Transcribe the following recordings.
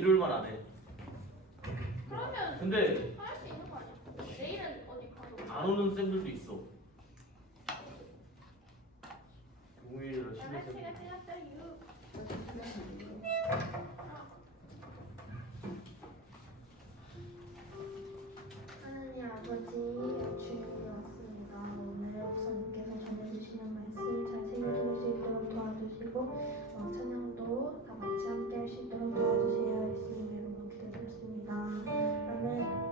일요일만 안 해. 그러면 근데 할 수 있는 거 아니야? 내일은 어디 가서 안 오는 쌤들도 있어. 공휴일이라 쉬는 제가 쌤들. 틀렸어요. 하나님 아버지, 주님이 왔습니다. 오늘 목사님께서 전해주시는 말씀 잘 새겨 들을 수 있도록 도와주시고 찬양도 다 같이 함께 할 수 있도록 도와주세요. 예수님의 이름으로 기도드렸습니다. 아멘.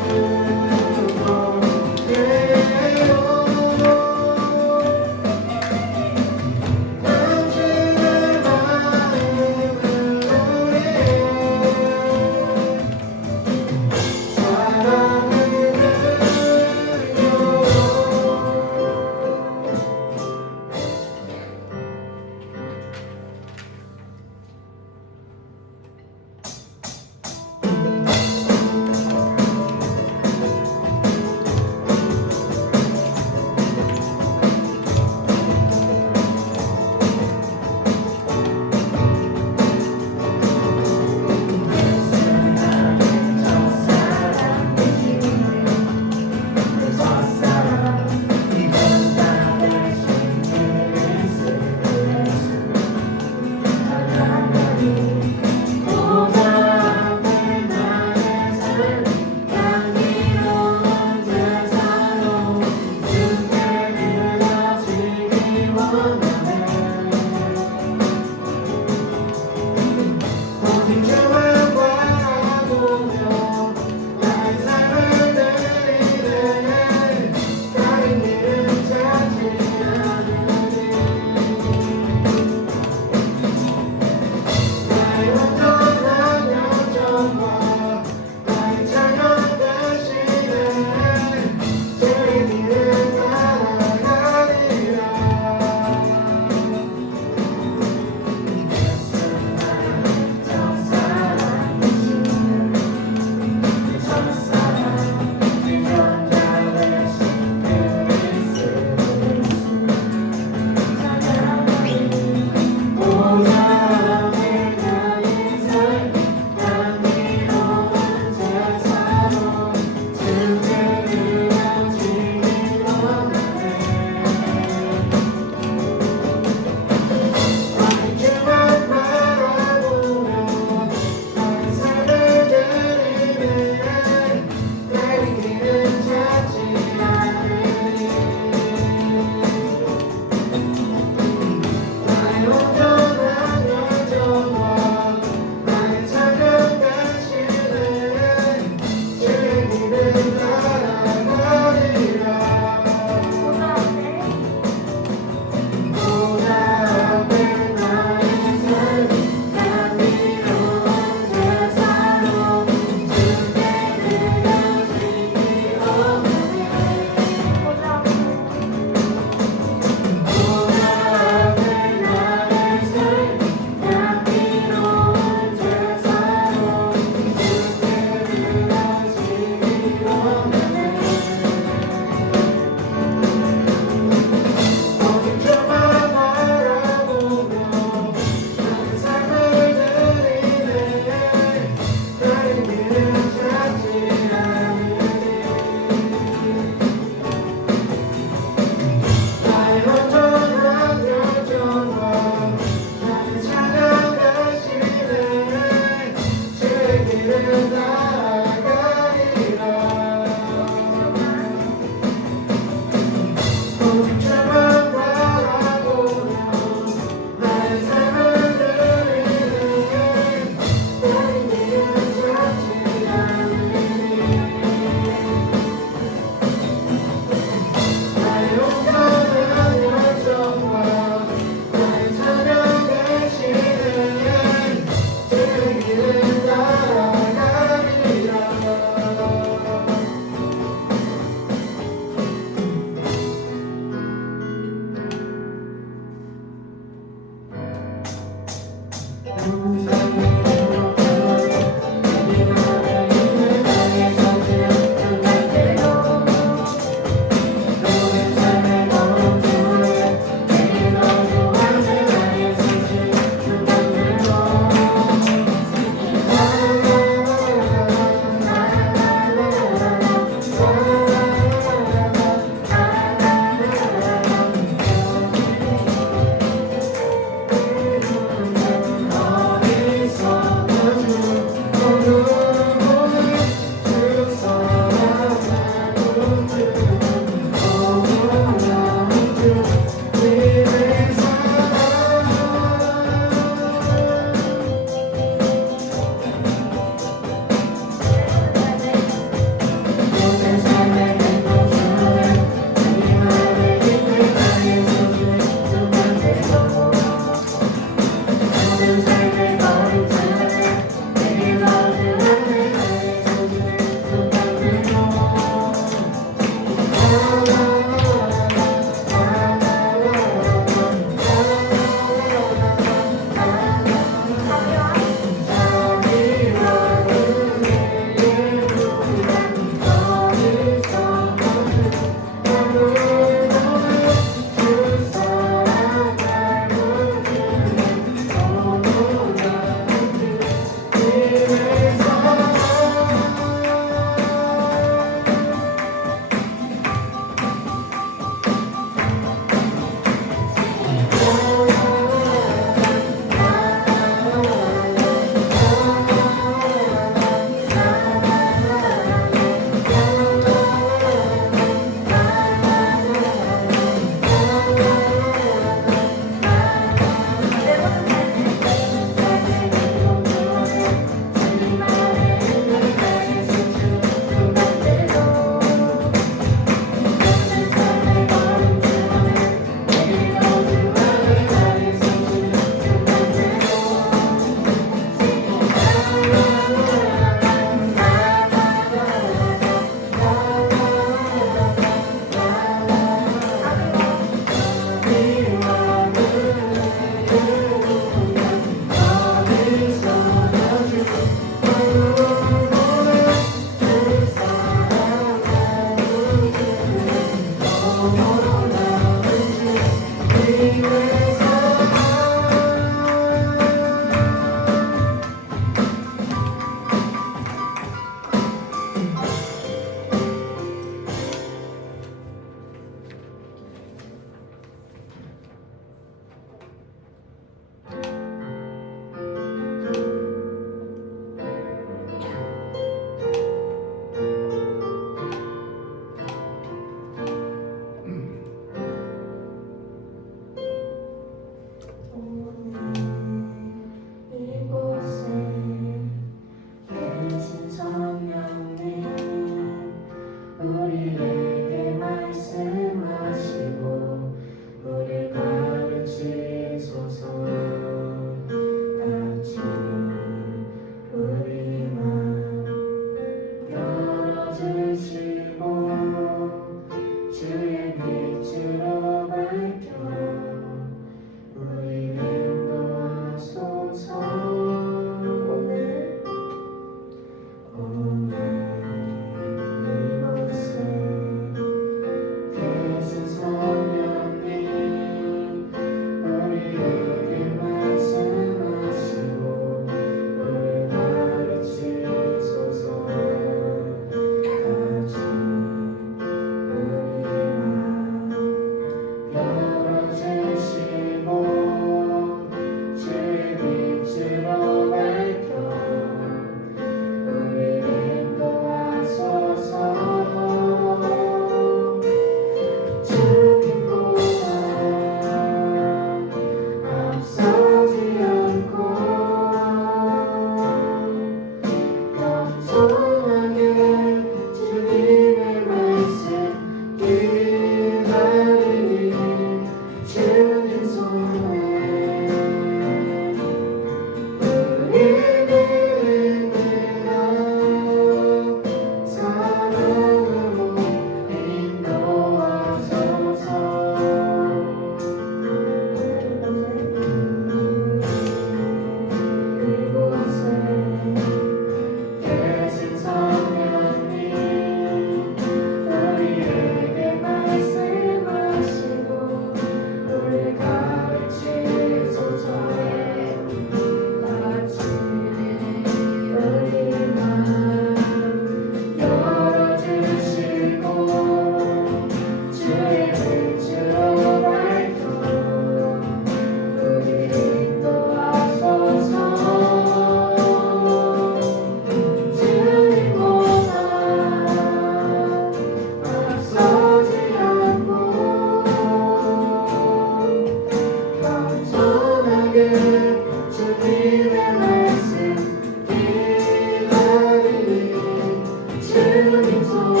주님 손에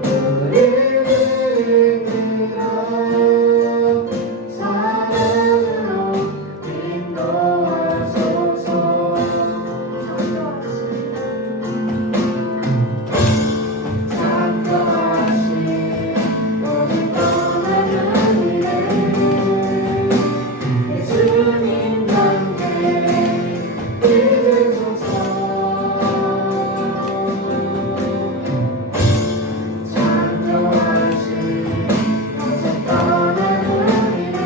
우리를 이끌어 사랑으로 인도하소서. 창조하신 모든 떠나는 일에 예수님 함께 믿으소서. 창조하신 모든 떠나는 일에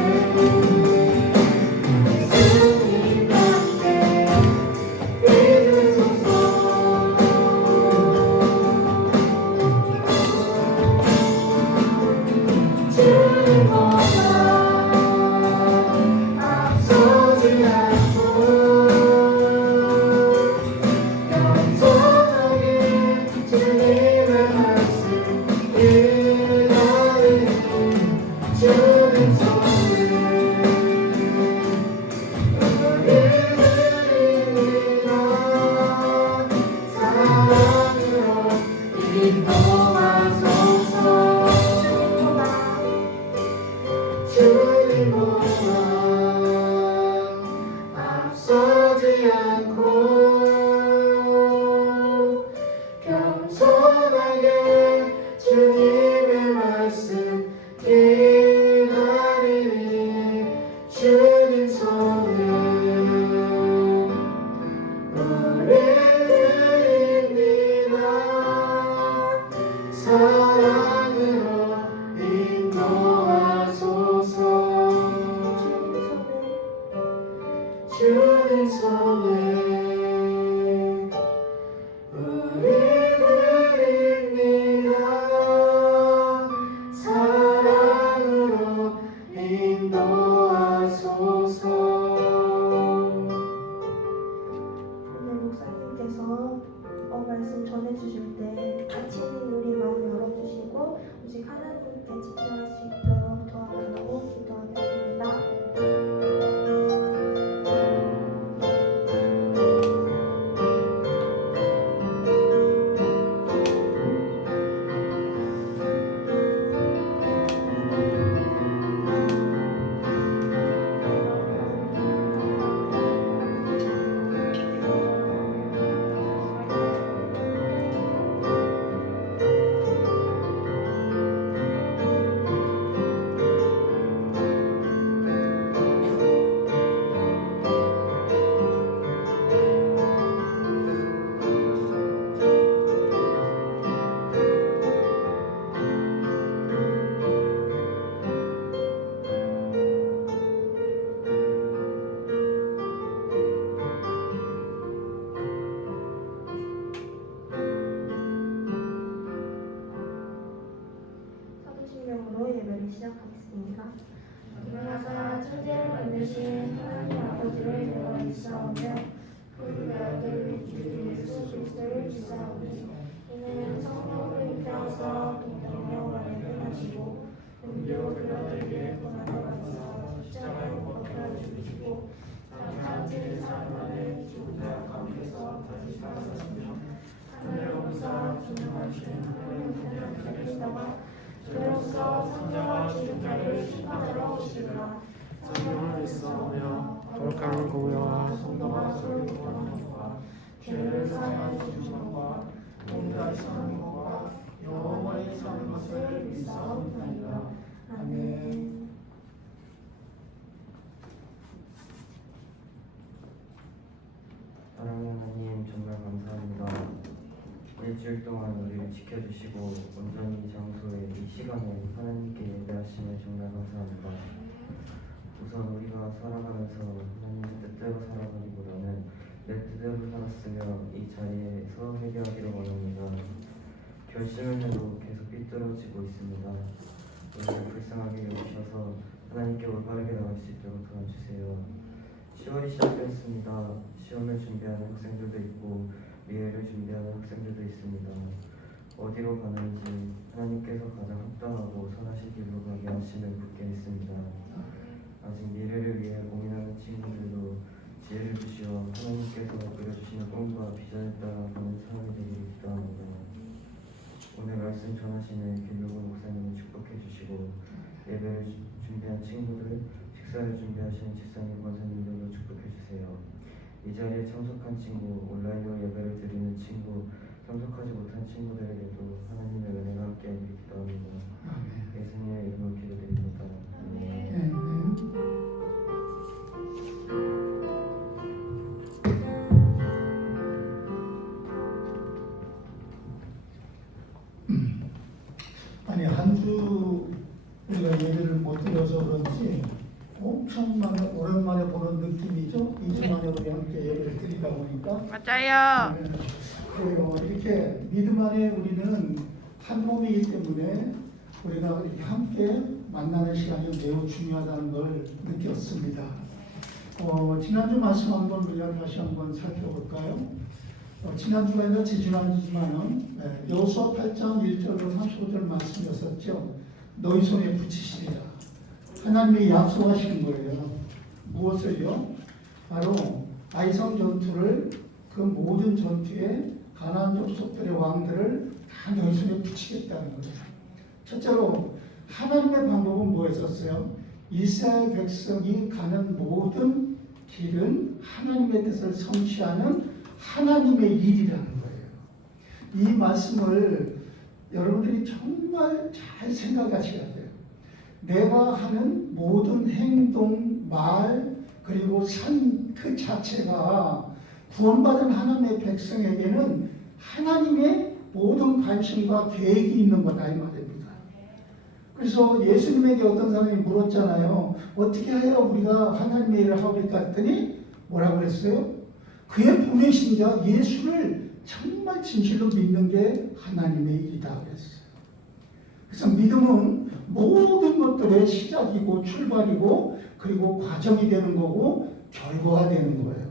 예수님 함께 믿으소서. 주님보다 앞서지 않고 겸손하게 주님의 말씀 기다리는 주님 손에 우리들입니다. 사랑으로 인도하소서. 주님보다 앞서지 않고 겸손하게 주님의 말씀 기다리니 주님 손에 우리들입니다. 사랑으로 인도하소서. 주님 손에 우리들입니다. 사랑으로 인도하소서. 오늘 목사님께서 말씀 전해주실 때 같이 우리 마음 열어주시고 오직 하나님께 집중할 수 있도록 도와달라고 기도하겠습니다. 사도신경으로 예배를 시작하겠습니다. 일어나사 천지를 만드신 하나님 아버지를 내가 믿사오며 그 아들 주 예수 그리스도를 주사오니 이는 성령을 입혀서 동정령 안에 끝나시고 은교 그들에게 고난을 받으사 십자가에 못 박혀 죽으시고 장차지 사흘 죽은 자 가운데서 다시 살아나시며 하늘에 오르사 존귀하신 하나님 분량자를 계시다가 저로서 성자와 죽은 자를 심판하러 오시리라. 성령을 믿사오며 거룩한 공회와 성도와 서로 교통하는 것과 죄를 사하여 주시는 것과 몸다 사는 것과 영원히 사는 것을 믿사옵나이다. 아멘. 사랑하는 하나님 정말 감사합니다. 일주일 동안 우리를 지켜주시고 온전히 이 장소에 이 시간에 하나님께 예배하심을 정말 감사합니다. 우선 우리가 살아가면서 하나님의 뜻대로 살아가기보다는 내 뜻대로 살았으며 이 자리에서 회개하기를 원합니다. 결심을 해도 계속 삐뚤어지고 있습니다. 우리를 불쌍하게 여기셔서 하나님께 올바르게 나갈 수 있도록 도와주세요. 10월이 시작되었습니다. 시험을 준비하는 학생들도 있고 미래를 준비하는 학생들도 있습니다. 어디로 가는지 하나님께서 가장 합당하고 선하신 길로 가게 하시면 붙게 했습니다. 아직 미래를 위해 고민하는 친구들도 지혜를 주시어 하나님께서 그려주시는 꿈과 비전에 따라 가는 친구들, 식사를 준비하신 집사님, 권사님들도 축복해 주세요. 이 자리에 참석한 친구, 온라인으로 예배를 드리는 친구, 참석하지 못한 친구들에게도 하나님의 은혜가 함께하길 기도합니다. 예수님의 이름으로 기도드립니다. 아멘. 아니 한 주 우리가 예배를 못 드려서 그런지 엄청 오랜만에 보는 느낌이죠. 2주 만에 우리 함께 예배를 드리다 보니까 맞아요. 그래요. 이렇게 믿음 안에 우리는 한 몸이기 때문에 우리가 이렇게 함께 만나는 시간이 매우 중요하다는 걸 느꼈습니다. 지난주 말씀 한번 우리가 다시 한번 살펴볼까요? 지난주가 아니라 지지난주지만은 여호수아 8장 1절로 35절 말씀이었었죠. 너희 손에 붙이시리라. 하나님이 약속하시는 거예요. 무엇을요? 바로 아이성 전투를 그 모든 전투에 가나안 족속들의 왕들을 다 너희 손에 붙이겠다는 거예요. 첫째로 하나님의 방법은 뭐였었어요? 이스라엘 백성이 가는 모든 길은 하나님의 뜻을 성취하는 하나님의 일이라는 거예요. 이 말씀을 여러분들이 정말 잘 생각하셔야 돼요. 내가 하는 모든 행동, 말, 그리고 삶 그 자체가 구원받은 하나님의 백성에게는 하나님의 모든 관심과 계획이 있는 거다 이 말입니다. 그래서 예수님에게 어떤 사람이 물었잖아요. 어떻게 해야 우리가 하나님의 일을 하오리까 했더니 뭐라고 그랬어요? 그의 보내신 자 예수를 정말 진실로 믿는 게 하나님의 일이다 그랬어요. 그래서 믿음은 모든 것들의 시작이고 출발이고 그리고 과정이 되는 거고 결과가 되는 거예요.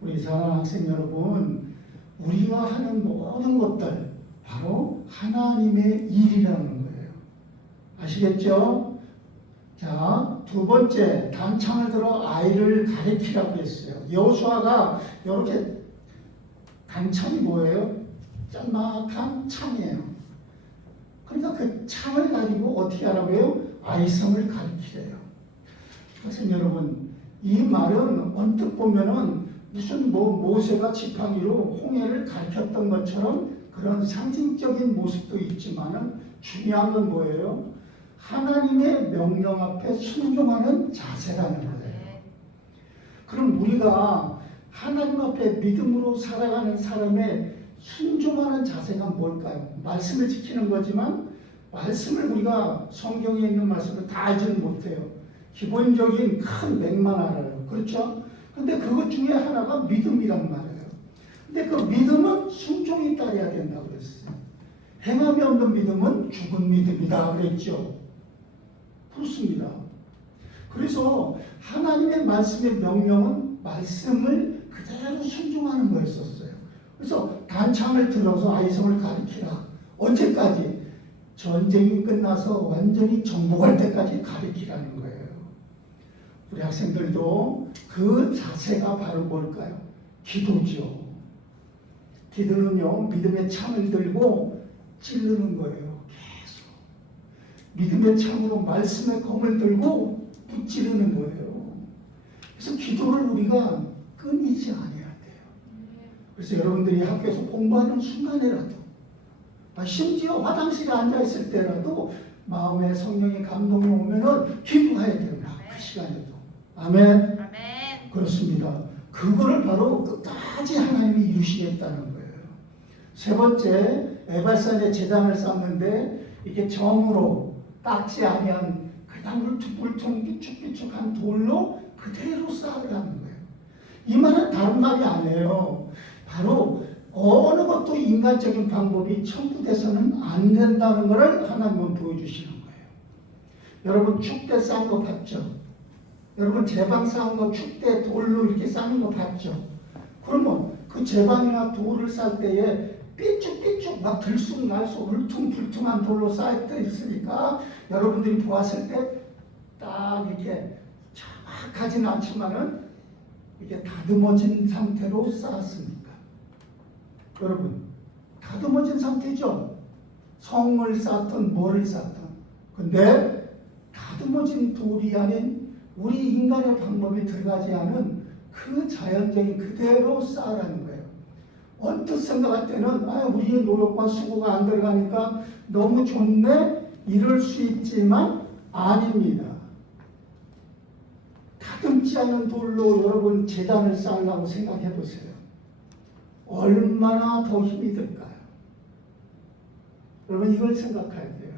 우리 사랑하는 학생 여러분, 우리가 하는 모든 것들 바로 하나님의 일이라는 거예요. 아시겠죠? 자, 두 번째, 단창을 들어 아이를 가리키라고 했어요. 여호수아가 이렇게 단창이 뭐예요? 짤막한 창이에요. 그러니까 그 창을 가지고 어떻게 하라고요? 아이성을 가리키래요. 그래서 여러분, 이 말은 언뜻 보면은 무슨 모세가 지팡이로 홍해를 가리켰던 것처럼 그런 상징적인 모습도 있지만은 중요한 건 뭐예요? 하나님의 명령 앞에 순종하는 자세라는 거예요. 그럼 우리가 하나님 앞에 믿음으로 살아가는 사람의 순종하는 자세가 뭘까요? 말씀을 지키는 거지만 말씀을 우리가 성경에 있는 말씀을 다 알지는 못해요. 기본적인 큰 맥만 알아요. 그렇죠? 근데 그것 중에 하나가 믿음이란 말이에요. 근데 그 믿음은 순종이 따라야 된다고 그랬어요. 행함이 없는 믿음은 죽은 믿음이다 그랬죠. 그렇습니다. 그래서 하나님의 말씀의 명령은 말씀을 그대로 순종하는 거였었어요. 그래서 단창을 들어서 아이성을 가리키라. 언제까지? 전쟁이 끝나서 완전히 정복할 때까지 가리키라는 거예요. 우리 학생들도 그 자세가 바로 뭘까요? 기도죠. 기도는요, 믿음의 창을 들고 찌르는 거예요. 계속. 믿음의 창으로 말씀의 검을 들고 붙지르는 거예요. 그래서 기도를 우리가 끊이지 않아야 돼요. 그래서 여러분들이 학교에서 공부하는 순간에라도, 심지어 화장실에 앉아있을 때라도 마음에 성령의 감동이 오면은 기도해야 됩니다. 그 시간에도. 아멘. 아멘. 그렇습니다. 그거를 바로 끝까지 하나님이 이루시겠다는 거예요. 세 번째, 에발산에 제단을 쌓는데 이게 정으로 닦지 아니한 그냥 울퉁불퉁 삐죽삐죽한 돌로 그대로 쌓으라는 거예요. 이 말은 다른 말이 아니에요. 바로 어느 것도 인간적인 방법이 천국에서는 안 된다는 것을 하나님은 보여주시는 거예요. 여러분 축대 쌓은 거 봤죠? 여러분 제방 쌓은 거 축대 돌로 이렇게 쌓는 거 봤죠? 그러면 그 제방이나 돌을 쌓을 때에 삐쭉삐쭉 막 들쑥날쑥 울퉁불퉁한 돌로 쌓여 있으니까 여러분들이 보았을 때 딱 이렇게 정확하지는 않지만은 이렇게 다듬어진 상태로 쌓았습니까? 여러분 다듬어진 상태죠? 성을 쌓든 뭐를 쌓든. 근데 다듬어진 돌이 아닌 우리 인간의 방법이 들어가지 않은 그 자연적인 그대로 쌓으라는 거예요. 언뜻 생각할 때는 우리의 노력과 수고가 안 들어가니까 너무 좋네 이럴 수 있지만 아닙니다. 다듬지 않은 돌로 여러분 재단을 쌓으려고 생각해 보세요. 얼마나 더 힘이 들까요? 여러분 이걸 생각해야 돼요.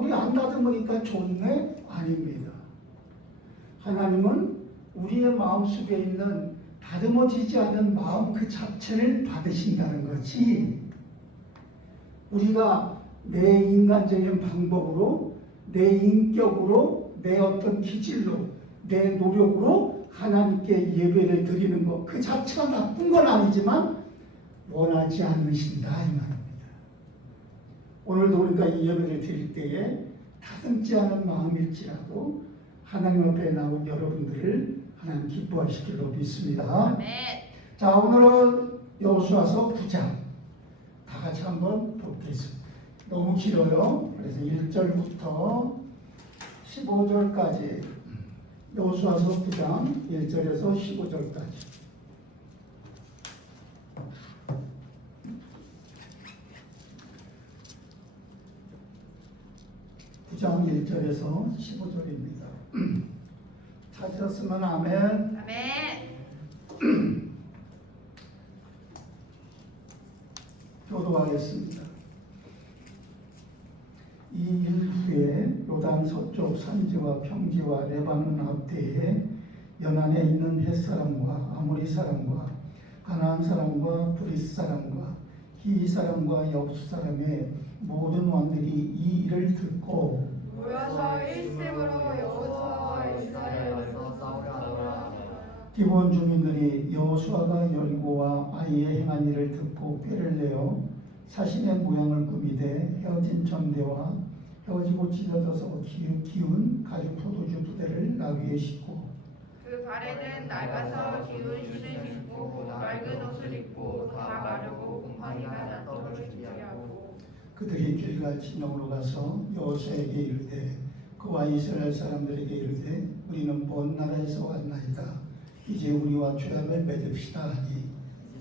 우리 안 다듬으니까 좋네? 아닙니다. 하나님은 우리의 마음속에 있는 다듬어지지 않은 마음 그 자체를 받으신다는 거지, 우리가 내 인간적인 방법으로, 내 인격으로, 내 어떤 기질로, 내 노력으로 하나님께 예배를 드리는 것 그 자체가 나쁜 건 아니지만 원하지 않으신다 이 말입니다. 오늘도 우리가 이 예배를 드릴 때에 다듬지 않은 마음일지라도 하나님 앞에 나온 여러분들을 하나님 기뻐하시기로 믿습니다. 자, 오늘은 여호수아서 9장 다 같이 한번 보겠습니다. 너무 길어요. 그래서 1절부터 15절까지 여호수아서 9장 1절에서 15절까지. 장 1절에서 15절입니다. 찾으셨으면 아멘. 교도하겠습니다. 이 일 후에 요단 서쪽 산지와 평지와 레바논 앞대에 연안에 있는 헷사람과 아모리 사람과 가나안 사람과 브리스 사람과 히위 사람과 여부수 사람의 모든 왕들이 이 일을 듣고 모여서 일심으로 여호수아와 이스라엘에서 싸우려 하더라. 기브온 주민들이 여호수아가 여리고와 아이의 행한 일을 듣고 꾀를 내어 사신의 모양을 꾸미되 헤어진 전대와 헤어지고 찢어져서 기운 가죽 포도주 부대를 나귀에 싣고 그 발에는 낡아서 기운 실을 입고 낡은 옷을 입고 다 마르고 곰팡이가 난 떡을 준비하게 하고 그들이 길갈 진영으로 가서 여호수아에게 이르되 그와 이스라엘 사람들에게 이르되 우리는 먼 나라에서 왔나이다. 이제 우리와 죄악을 맺읍시다 하니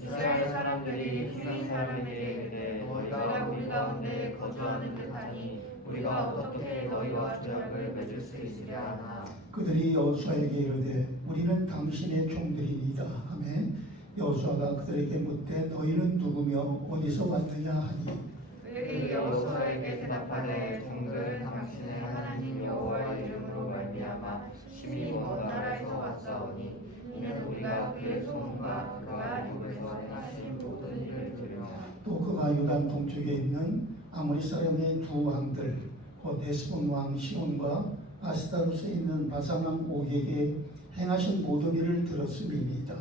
이스라엘 사람들이 히위 사람에게 이르되 너희가 우리 가운데 거주하는 듯하니 우리가 어떻게 너희와 죄악을 맺을 수 있으랴 하나. 그들이 여호수아에게 이르되 우리는 당신의 종들이니이다 하매 여호수아가 그들에게 묻되 너희는 누구며 어디서 왔느냐 하니 그들이 여호수아에게 대답하되 종들은 당신의 하나님 여호와의 이름으로 말미암아 심히 먼 나라에서 왔사오니 이는 우리가 그의 소문과 그가 애굽에서 행하신 모든 일을 들으며 또 그가 요단 동쪽에 있는 아모리 사람의 두 왕들 곧 헤스본 왕 시온과 아스타로스에 있는 바산 왕 옥에게 행하신 모든 일을 들었음이니이다.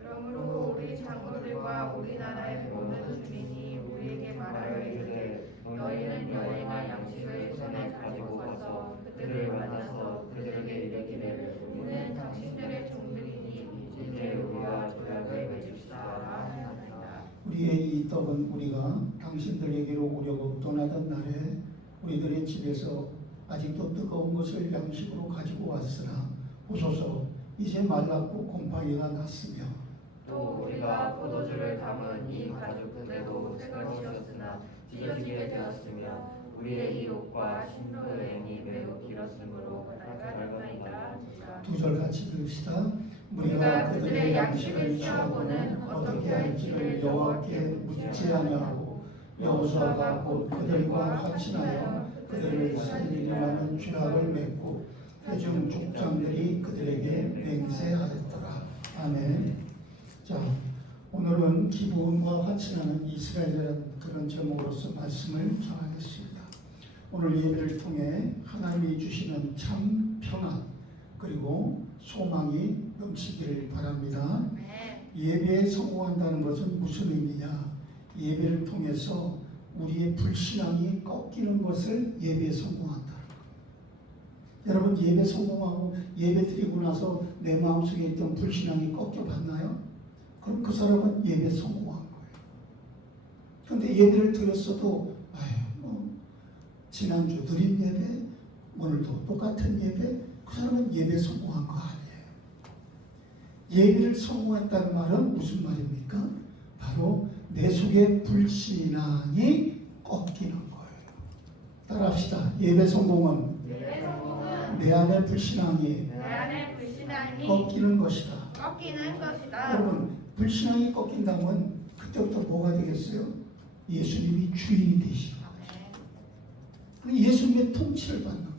그러므로 우리 장로들과 우리나라의 모든 주민이 우리에게 말하여 이르되 너희는 여행할 양식을 손에 가지고 가서 그들을 만나서 그들에게 이르기를 우리는 당신들의 종들이니 이제 우리와 조약을 맺읍시다 하나이다. 우리의 이 떡은 우리가 당신들에게로 오려고 떠나던 날에 우리들의 집에서 아직도 뜨거운 것을 양식으로 가지고 왔으나 보소서 이제 말랐고 곰팡이가 났으며 또 우리가 포도주를 담은 이 가죽 그대도 새것이었으나 찢어지게 되었으며 우리의 이 옷과 신도 여행이 매우 길었으므로 낡았나이다. 2절 같이 들읍시다. 우리가 그들의 양식을 취하고는 어떻게 할지를 여호와께 묻지 아니하고 여호수아가 곧 그들과 화친하여 그들을 살리려는 죄악을 맺고 회중 족장들이 그들에게 맹세하였더라. 아멘. 자, 오늘은 기브온과 화친하는 이스라엘이라는 그런 제목으로서 말씀을 전하겠습니다. 오늘 예배를 통해 하나님이 주시는 참 평안 그리고 소망이 넘치기를 바랍니다. 예배에 성공한다는 것은 무슨 의미냐? 예배를 통해서 우리의 불신앙이 꺾이는 것을 예배에 성공한다는 것. 여러분 예배 성공하고 예배 드리고 나서 내 마음속에 있던 불신앙이 꺾여봤나요? 그럼 그 사람은 예배 성공한 거예요. 그런데 예배를 드렸어도 지난주 드린 예배 오늘도 똑같은 예배, 그 사람은 예배 성공한 거 아니에요. 예배를 성공했다는 말은 무슨 말입니까? 바로 내 속에 불신앙이 꺾이는 거예요. 따라합시다. 예배 성공은 예배 성공은 내 안에 불신앙이 내 안에 불신앙이 꺾이는 것이다. 꺾이는 것이다. 여러분, 불신앙이 꺾인다면 그때부터 뭐가 되겠어요? 예수님이 주인이 되시는 거예요. 예수님의 통치를 받는 거예요.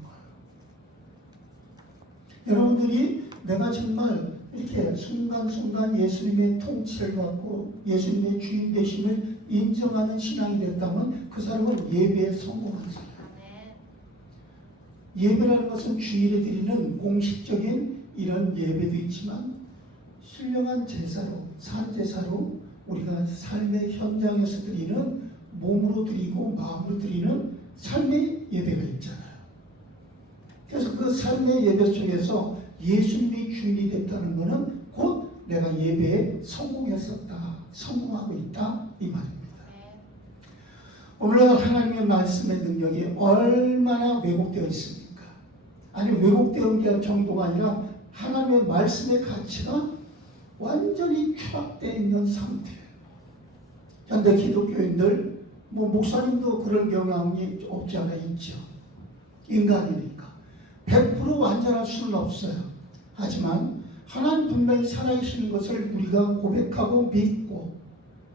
여러분들이 내가 정말 이렇게 순간순간 예수님의 통치를 받고 예수님의 주인 되심을 인정하는 신앙이 됐다면 그 사람은 예배에 성공한 사람. 예배라는 것은 주일에 드리는 공식적인 이런 예배도 있지만 신령한 제사로, 산제사로 우리가 삶의 현장에서 드리는 몸으로 드리고 마음으로 드리는 삶의 예배가 있잖아요. 그래서 그 삶의 예배 속에서 예수님이 주인이 됐다는 것은 곧 내가 예배에 성공했었다, 성공하고 있다 이 말입니다. 오늘날 하나님의 말씀의 능력이 얼마나 왜곡되어 있습니까? 아니 왜곡되어 있는 정도가 아니라 하나님의 말씀의 가치가 완전히 추락되어 있는 상태예요. 현대 기독교인들, 목사님도 그런 경향이 없지 않아 있죠. 인간이니까 100% 완전할 수는 없어요. 하지만 하나님 분명히 살아계시는 것을 우리가 고백하고 믿고,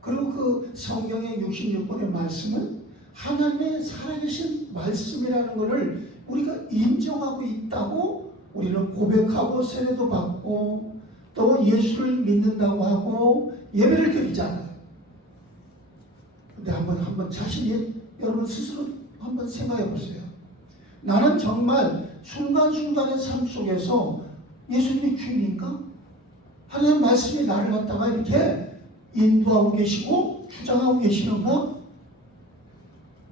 그리고 그 성경의 66권의 말씀은 하나님의 살아계신 말씀이라는 것을 우리가 인정하고 있다고 우리는 고백하고 세례도 받고 또 예수를 믿는다고 하고 예배를 드리잖아요. 근데 한번 자신이 여러분 스스로 한번 생각해 보세요. 나는 정말 순간순간의 삶 속에서 예수님이 주인인가? 하나님 말씀이 나를 갖다가 이렇게 인도하고 계시고 주장하고 계시는가?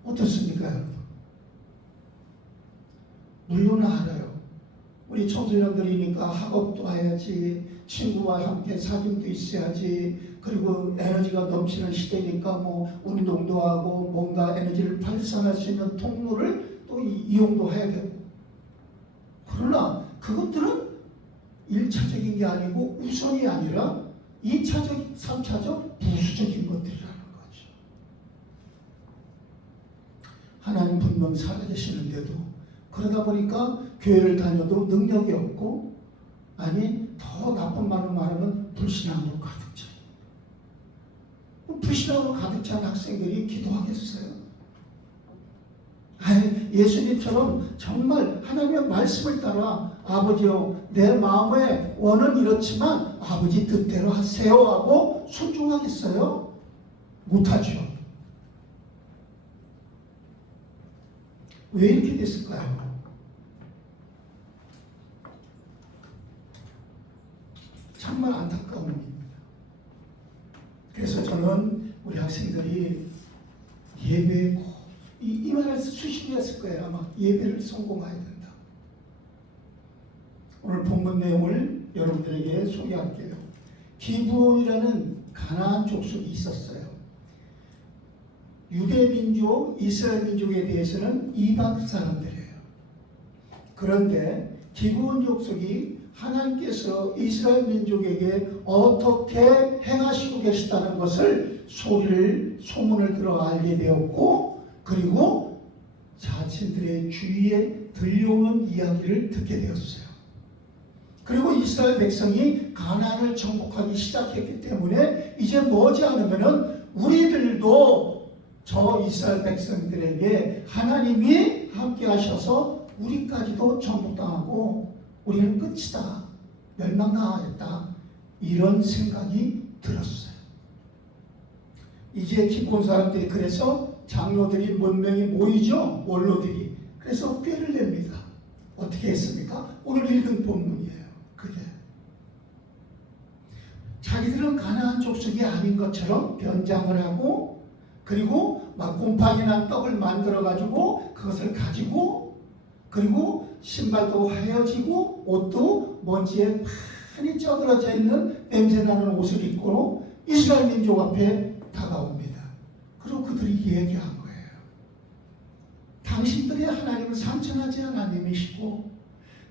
어떻습니까, 여러분? 물론 알아요. 우리 청소년들이니까 학업도 해야지, 친구와 함께 사귐도 있어야지, 그리고 에너지가 넘치는 시대니까 운동도 하고 뭔가 에너지를 발산할 수 있는 통로를 또 이용도 해야 되고. 그러나 그것들은 1차적인 게 아니고 우선이 아니라 2차적, 3차적 부수적인 것들이라는 거죠. 하나님 분명 살아계시는데도 그러다 보니까 교회를 다녀도 능력이 없고, 아니 더 나쁜 말로 말하면 불신앙으로 가득 차요. 불신앙으로 가득 찬 학생들이 기도하겠어요? 아니 예수님처럼 정말 하나님의 말씀을 따라 아버지요 내 마음의 원은 이렇지만 아버지 뜻대로 하세요 하고 순종하겠어요? 못하죠. 왜 이렇게 됐을까요? 정말 안타까운 일입니다. 그래서 저는 우리 학생들이 예배에 꼭 이 말을 수시로 했을 거예요. 아마 예배를 성공해야 된다. 오늘 본문 내용을 여러분들에게 소개할게요. 기브온이라는 가나안 족속이 있었어요. 유대 민족, 이스라엘 민족에 대해서는 이방 사람들이에요. 그런데 기브온 족속이 하나님께서 이스라엘 민족에게 어떻게 행하시고 계시다는 것을 소문을 들어 알게 되었고, 그리고 자신들의 주위에 들려오는 이야기를 듣게 되었어요. 그리고 이스라엘 백성이 가나안을 정복하기 시작했기 때문에 이제 머지않으면은 우리들도 저 이스라엘 백성들에게 하나님이 함께 하셔서 우리까지도 정복당하고 우리는 끝이다, 멸망당하겠다, 이런 생각이 들었어요. 이제 기브온 사람들이 그래서 장로들이 몇 명이 모이죠. 원로들이. 그래서 꾀를 냅니다. 어떻게 했습니까? 오늘 읽은 본문이에요. 그게 자기들은 가나안 족속이 아닌 것처럼 변장을 하고, 그리고 막 곰팡이 난 떡을 만들어 가지고 그것을 가지고, 그리고 신발도 하여지고 옷도 먼지에 많이 쪄들어져 있는 냄새나는 옷을 입고 이스라엘 민족 앞에 다가옵니다. 그리고 그들이 얘기한 거예요. 다 당신들의 하나님은 상처나지 않은 하나님이시고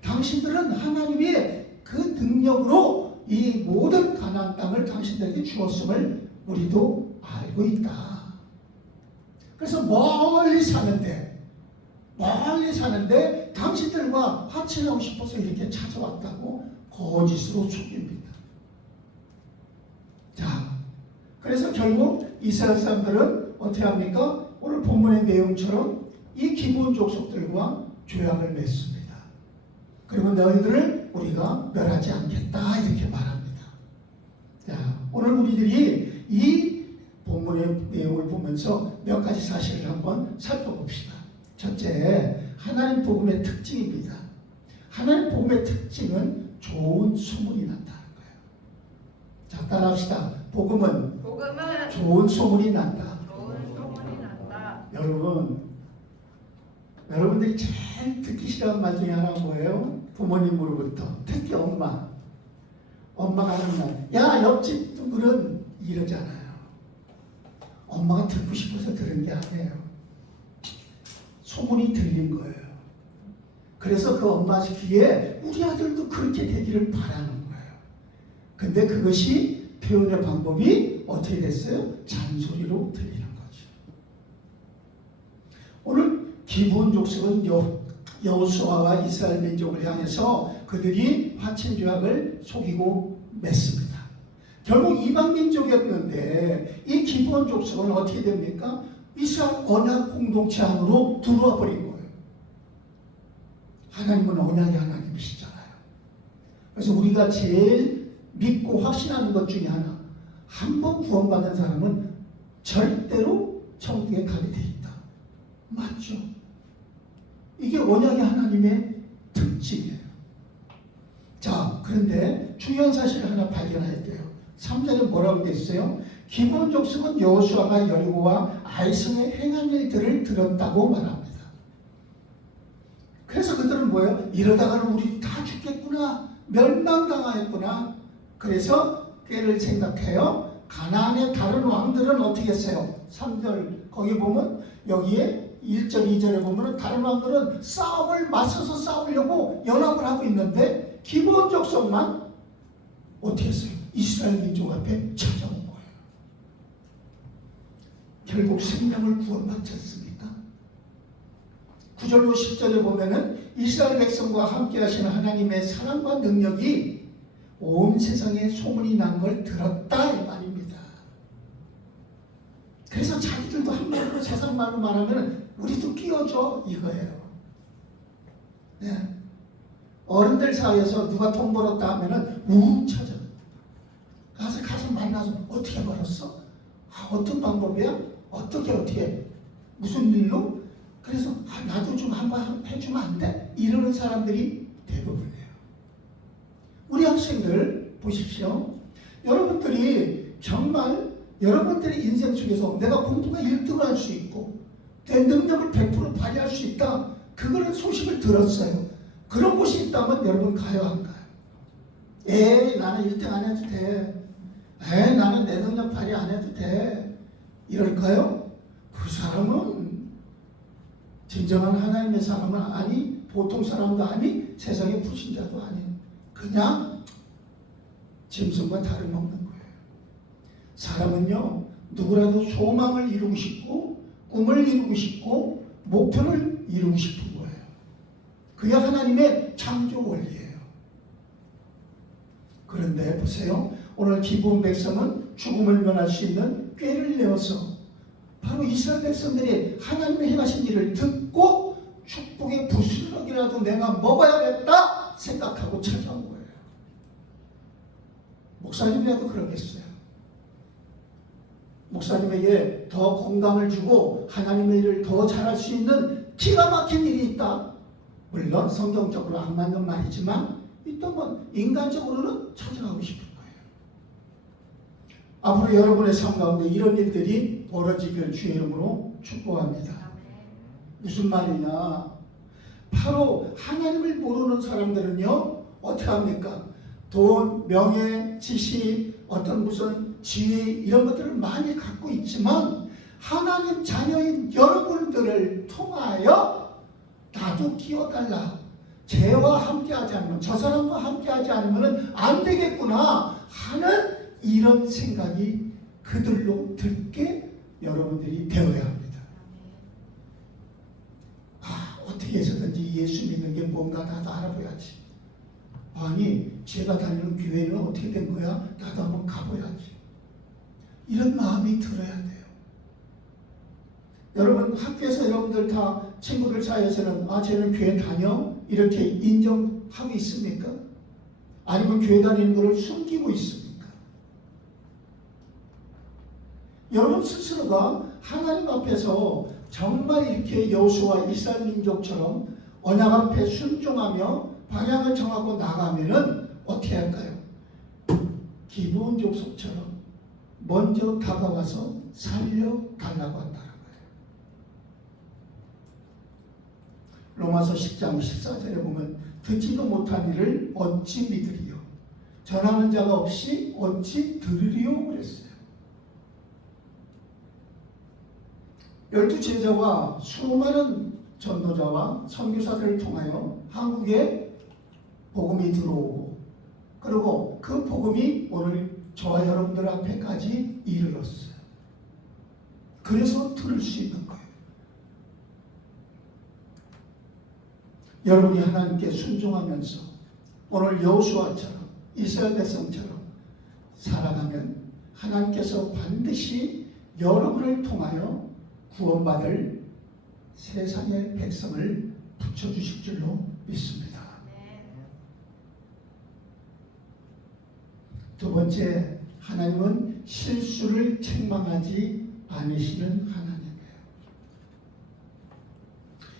당신들은 하나님의 그 능력으로 이 모든 가나안 땅을 당신들에게 주었음을 우리도 알고 있다. 그래서 멀리 사는데 당신들과 화친하고 싶어서 이렇게 찾아왔다고 거짓으로 속입니다. 자, 그래서 결국 이스라엘 사람들은 어떻게 합니까? 오늘 본문의 내용처럼 이 기브온 족속들과 조약을 맺습니다. 그리고 너희들을 우리가 멸하지 않겠다 이렇게 말합니다. 자, 오늘 우리들이 이 본문의 내용을 보면서 몇 가지 사실을 한번 살펴봅시다. 첫째, 하나님 복음의 특징입니다. 하나님 복음의 특징은 좋은 소문이 난다는 거예요. 자, 따라합시다. 복음은 좋은 소문이 난다. 여러분들이 제일 듣기 싫어하는 말 중에 하나가 뭐예요? 부모님으로부터. 특히 엄마가 하는 말. 야, 옆집 누구는 이러잖아요. 엄마가 듣고 싶어서 들은 게 아니에요. 소문이 들린 거예요. 그래서 그 엄마 귀에 우리 아들도 그렇게 되기를 바라는 거예요. 근데 그것이 표현의 방법이 어떻게 됐어요? 잔소리로 들리는 거죠. 오늘 기브온 족속은 여호수아와 이스라엘 민족을 향해서 그들이 화친 조약을 속이고 맺습니다. 결국 이방 민족이었는데 이 기브온 족속은 어떻게 됩니까? 이스라엘 언약 공동체 안으로 들어와 버린 거예요. 하나님은 언약의 하나님이시잖아요. 그래서 우리가 제일 믿고 확신하는 것 중에 하나, 한 번 구원받은 사람은 절대로 천국에 가게 돼 있다. 맞죠? 이게 언약의 하나님의 특징이에요. 자, 그런데 중요한 사실을 하나 발견해야 돼요. 3절에 뭐라고 돼 있어요? 기브온 족속은 여호수아가 여리고와 아이성에 행한 일들을 들었다고 말합니다. 그래서 그들은 뭐예요? 이러다가는 우리 다 죽겠구나, 멸망당하겠구나. 그래서 꾀를 생각해요. 가나안의 다른 왕들은 어떻게 했어요? 3절 거기 보면 여기에 1절 2절에 보면 다른 왕들은 싸움을 맞서서 싸우려고 연합을 하고 있는데 기브온 족속만 어떻게 했어요? 이스라엘 민족 앞에 찾아온 거예요. 결국 생명을 구원받지 않습니까? 9절로 10절에 보면은 이스라엘 백성과 함께 하시는 하나님의 사랑과 능력이 온 세상에 소문이 난 걸 들었다 이 말입니다. 그래서 자기들도 한마디로 세상 말로 말하면 우리도 끼워줘 이거예요. 네. 어른들 사이에서 누가 돈 벌었다 하면은 찾아. 가서 만나서 어떻게 벌었어? 어떤 방법이야? 어떻게 무슨 일로? 그래서 나도 좀 한번 해주면 안 돼? 이러는 사람들이 대부분이에요. 우리 학생들 보십시오. 여러분들이 정말 여러분들의 인생 속에서 내가 공부가 1등을 할 수 있고 내 능력을 100% 발휘할 수 있다. 그거는 소식을 들었어요. 그런 곳이 있다면 여러분 가요 안 가요? 나는 1등 안 해도 돼. 나는 내 능력 발휘 안 해도 돼. 이럴까요? 그 사람은 진정한 하나님의 사람은 아니, 보통 사람도 아니, 세상의 불신자도 아니, 그냥 짐승과 다름없는 거예요. 사람은요, 누구라도 소망을 이루고 싶고 꿈을 이루고 싶고 목표를 이루고 싶은 거예요. 그게 하나님의 창조 원리예요. 그런데 보세요. 오늘 기브온 백성은 죽음을 면할 수 있는 꾀를 내어서 바로 이스라엘 백성들이 하나님의 행하신 일을 듣고 축복의 부스러기라도 내가 먹어야겠다 생각하고 찾아온 거예요. 목사님이라도 그러겠어요. 목사님에게 더 건강을 주고 하나님의 일을 더 잘할 수 있는 기가 막힌 일이 있다. 물론 성경적으로 안 맞는 말이지만 있다면 인간적으로는 찾아가고 싶을 거예요. 앞으로 여러분의 삶 가운데 이런 일들이 벌어지기를 주의 이름으로 축복합니다. 무슨 말이냐? 바로 하나님을 모르는 사람들은요 어떻게 합니까? 돈, 명예, 지식, 어떤 무슨 지위 이런 것들을 많이 갖고 있지만 하나님 자녀인 여러분들을 통하여 나도 끼워달라. 쟤와 함께하지 않으면, 저 사람과 함께하지 않으면 안 되겠구나 하는 이런 생각이 그들로 들게 여러분들이 되어야 합니다. 어떻게 해서든지 예수 믿는 게 뭔가 나도 알아봐야지. 아니, 제가 다니는 교회는 어떻게 된 거야? 나도 한번 가봐야지. 이런 마음이 들어야 돼요. 여러분, 학교에서 여러분들 다 친구들 사이에서는 쟤는 교회 다녀? 이렇게 인정하고 있습니까? 아니면 교회 다니는 것을 숨기고 있습니까? 여러분 스스로가 하나님 앞에서 정말 이렇게 여호수아 이스라엘 민족처럼 언약 앞에 순종하며 방향을 정하고 나가면은 어떻게 할까요? 기브온 족속처럼 먼저 다가와서 살려달라고 한다는 거예요. 로마서 10장 14절에 보면 듣지도 못한 일을 어찌 믿으리요? 전하는 자가 없이 어찌 들으리요? 그랬어요. 12제자와 수많은 전도자와 선교사들을 통하여 한국에 복음이 들어오고, 그리고 그 복음이 오늘 저와 여러분들 앞에까지 이르렀어요. 그래서 들을 수 있는 거예요. 여러분이 하나님께 순종하면서 오늘 여호수아처럼 이스라엘 백성처럼 살아가면 하나님께서 반드시 여러분을 통하여 구원받을 세상의 백성을 붙여주실 줄로 믿습니다. 두 번째, 하나님은 실수를 책망하지 않으시는 하나님이에요.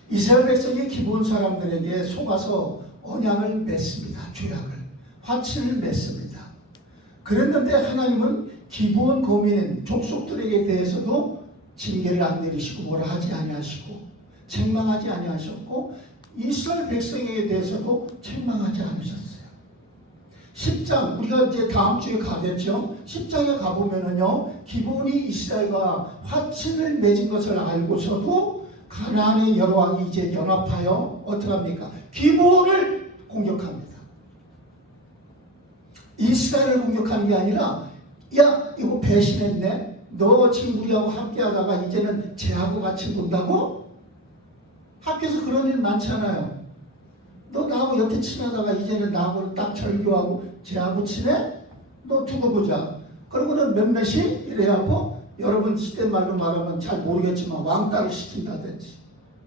이스라엘 백성이 기브온 사람들에게 속아서 언약을 맺습니다. 죄악을, 화친을 맺습니다. 그랬는데 하나님은 기브온 거민 족속들에게 대해서도 징계를 안 내리시고 뭐라 하지 아니하시고 책망하지 아니하셨고, 이스라엘 백성에게 대해서도 책망하지 않으셨어요. 10장, 우리가 이제 다음 주에 가겠죠. 10장에 가보면은요, 기브온이 이스라엘과 화친을 맺은 것을 알고서도 가나안의 여러 왕이 이제 연합하여 어떻게 합니까? 기브온을 공격합니다. 이스라엘을 공격하는 게 아니라, 야, 이거 배신했네. 너 지금 우리하고 함께 하다가 이제는 쟤하고 같이 논다고? 학교에서 그런 일 많잖아요. 너 나하고 여태 친하다가 이제는 나하고 딱 절교하고 쟤하고 친해? 너 두고 보자. 그러고는 몇몇이 이래갖고, 여러분 시대 말로 말하면 잘 모르겠지만 왕따를 시킨다든지,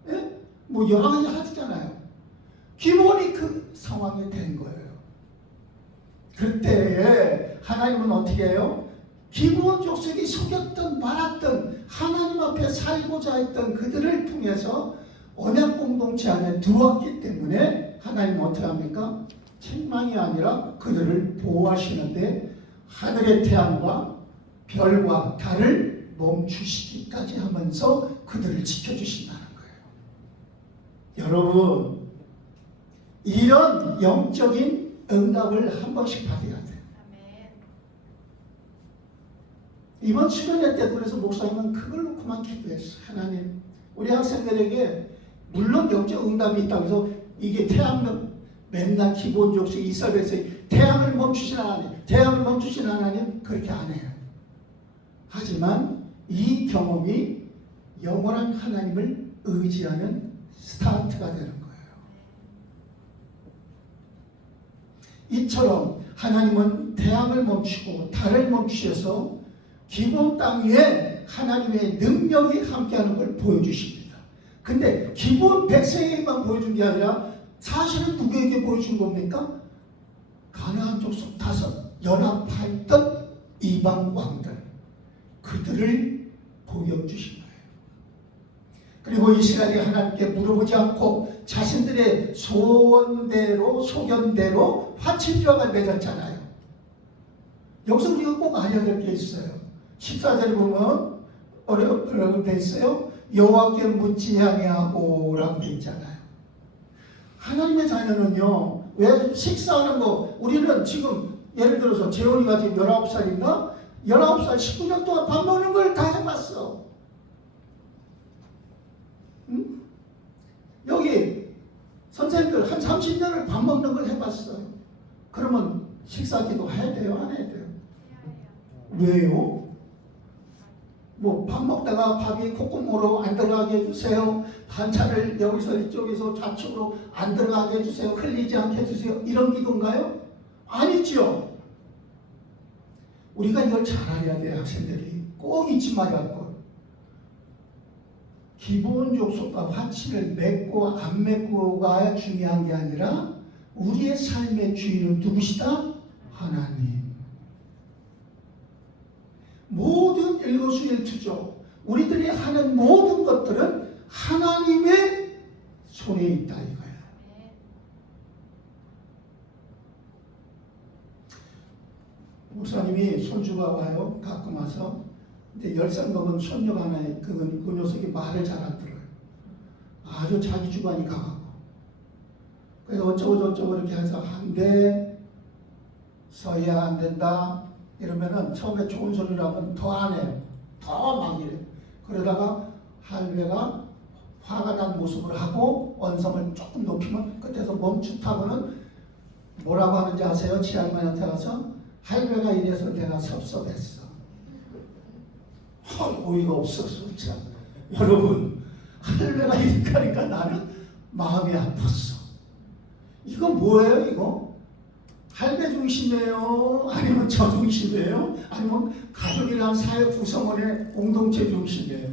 예? 뭐 여러 가지 하잖아요. 기본이 그 상황이 된 거예요. 그때에 하나님은 어떻게 해요? 기브온 족속이 속였던 말았던 하나님 앞에 살고자 했던 그들을 통해서 언약 공동체 안에 들어왔기 때문에 하나님은 어떻게 합니까? 책망이 아니라 그들을 보호하시는데 하늘의 태양과 별과 달을 멈추시기까지 하면서 그들을 지켜주신다는 거예요. 여러분, 이런 영적인 응답을 한 번씩 받아야 돼요. 이번 수련회 때도 그래서 목사님은 그걸 놓고만 기도했어요. 하나님, 우리 학생들에게 물론 영적 응답이 있다고 해서 이게 태양은 맨날 기본 족속 이스라엘에서 태양을 멈추신 하나님, 태양을 멈추신 하나님, 그렇게 안 해요. 하지만 이 경험이 영원한 하나님을 의지하는 스타트가 되는 거예요. 이처럼 하나님은 태양을 멈추고 달을 멈추셔서 기브온 땅 위에 하나님의 능력이 함께하는 걸 보여주십니다. 근데 기브온 백성에게만 보여준 게 아니라 사실은 누구에게 보여준 겁니까? 가나안 족속 5 연합했던 이방 왕들, 그들을 보여주신 거예요. 그리고 이스라엘이 하나님께 물어보지 않고 자신들의 소원대로 소견대로 화친조약을 맺었잖아요. 여기서 우리가 꼭 알아야 될 게 있어요. 14절에 보면 뭐라고 돼 있어요? 여호와께 묻지 아니하고 라고 돼 있잖아요. 하나님의 자녀는요, 왜 식사하는 거, 우리는 지금 예를 들어서 재원이가 지금 19살인가? 19살 19년 동안 밥 먹는 걸 다 해봤어. 응? 여기 선생님들 한 30년을 밥 먹는 걸 해봤어요. 그러면 식사기도 해야 돼요? 안 해야 돼요? 왜요? 뭐 밥 먹다가 밥이 콧구멍으로 안 들어가게 해주세요. 반찬을 여기서 이쪽에서 좌측으로 안 들어가게 해주세요. 흘리지 않게 해주세요. 이런 기도인가요? 아니죠. 우리가 이걸 잘 알아야 돼요. 학생들이 꼭 잊지 말아야 할 것. 기본 족속과 화치를 맺고 안 맺고가 중요한 게 아니라 우리의 삶의 주인은 누구시다? 하나님. 모든 일거수일투족 우리들이 하는 모든 것들은 하나님의 손에 있다 이거야. 목사님이 손주가 와요. 가끔 와서. 근데 10살 먹은 손녀가 하나, 그 녀석이 말을 잘 안 들어요. 아주 자기 주관이 강하고. 그래서 어쩌고 이렇게 해서 안 돼. 서야 안 된다. 이러면은 처음에 좋은 소리를 하면 더 안 해요. 더 막 이래. 그러다가 할배가 화가 난 모습을 하고 언성을 조금 높이면 그때서 멈칫하고는 뭐라고 하는지 아세요? 지할머니한테 가서 할배가 이래서 내가 섭섭했어. 어이가 없었어. 참. 여러분 할배가 이렇게 하니까 나는 마음이 아팠어. 이거 뭐예요 이거? 할배 중심이에요? 아니면 저 중심이에요? 아니면 가족이란 사회 구성원의 공동체 중심이에요?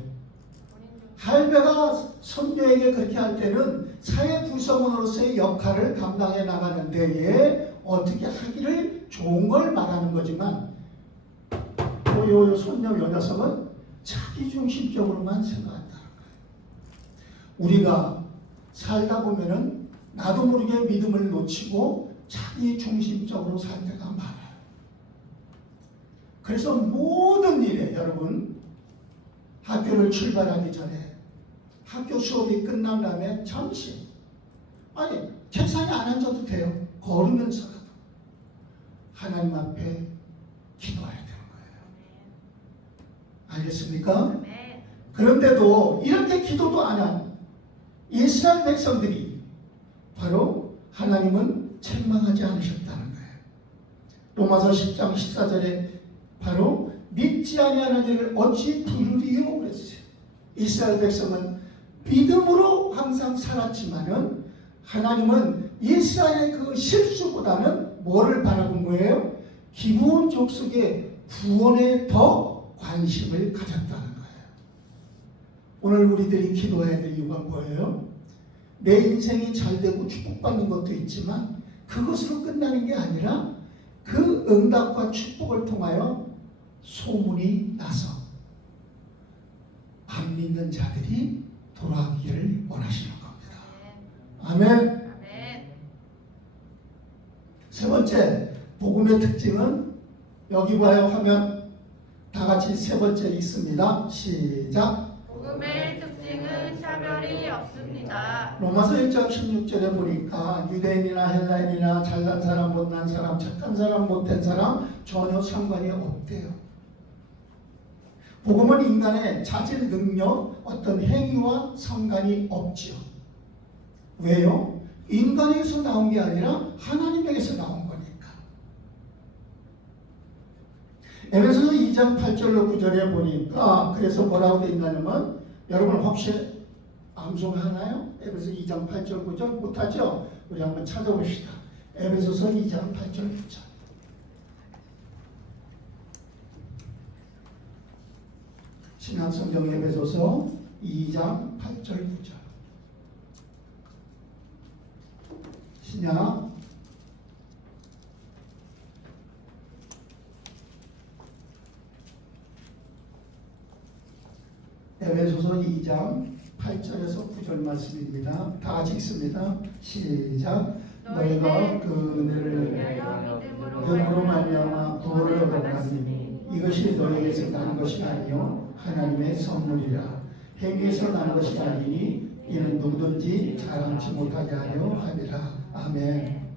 할배가 선배에게 그렇게 할 때는 사회 구성원으로서의 역할을 감당해 나가는 데에 어떻게 하기를 좋은 걸 말하는 거지만 요 손녀 요 녀석은 자기 중심적으로만 생각한다는 거예요. 우리가 살다 보면은 나도 모르게 믿음을 놓치고 자기 중심적으로 살 때가 많아요. 그래서 모든 일에 여러분 학교를 출발하기 전에 학교 수업이 끝난 다음에 잠시 아니 책상에 안 앉아도 돼요. 걸으면서라도 하나님 앞에 기도해야 되는 거예요. 알겠습니까? 그런데도 이렇게 기도도 안 한 이스라엘 백성들이 바로 하나님은 책망하지 않으셨다는 거예요. 로마서 10장 14절에 바로 믿지 아니하는 일을 어찌 부르리요 그랬어요. 이스라엘 백성은 믿음으로 항상 살았지만은 하나님은 이스라엘의 그 실수보다는 뭐를 바라본 거예요? 기브온 족속의 구원에 더 관심을 가졌다는 거예요. 오늘 우리들이 기도해야 될 이유가 뭐예요? 내 인생이 잘되고 축복받는 것도 있지만 그것으로 끝나는 게 아니라 그 응답과 축복을 통하여 소문이 나서 안 믿는 자들이 돌아오기를 원하시는 겁니다. 아멘. 세 번째 복음의 특징은 여기 봐요. 화면 다 같이 세 번째 있습니다. 시작. 복음의 특징은 차별이 없습니다. 로마서 1장 16절에 보니까 유대인이나 헬라인이나 잘난 사람 못난 사람 착한 사람 못된 사람 전혀 상관이 없대요. 복음은 인간의 자질 능력 어떤 행위와 상관이 없죠. 왜요? 인간에게서 나온 게 아니라 하나님에게서 나온 거니까. 에베소서 2장 8절로 9절에 보니까 그래서 뭐라고 되어 있냐면 여러분 혹시 암송하나요? 에베소서 2장 8절 9절 못하죠? 우리 한번 찾아봅시다. 에베소서 2장 8절 9절. 신약성경 에베소서 2장 8절 9절. 신약 에베소서 2장 8절에서 9절 말씀입니다. 다 같이 읽습니다. 시작. 너희가 그 은혜를 믿음으로 말미암아 구원을 얻었나니 이것이 너희에게서 난 것이 아니요 하나님의 선물이라. 행위에서 난 것이 아니니 이는 누구든지 자랑치 못하게 하려 하니라. 아멘.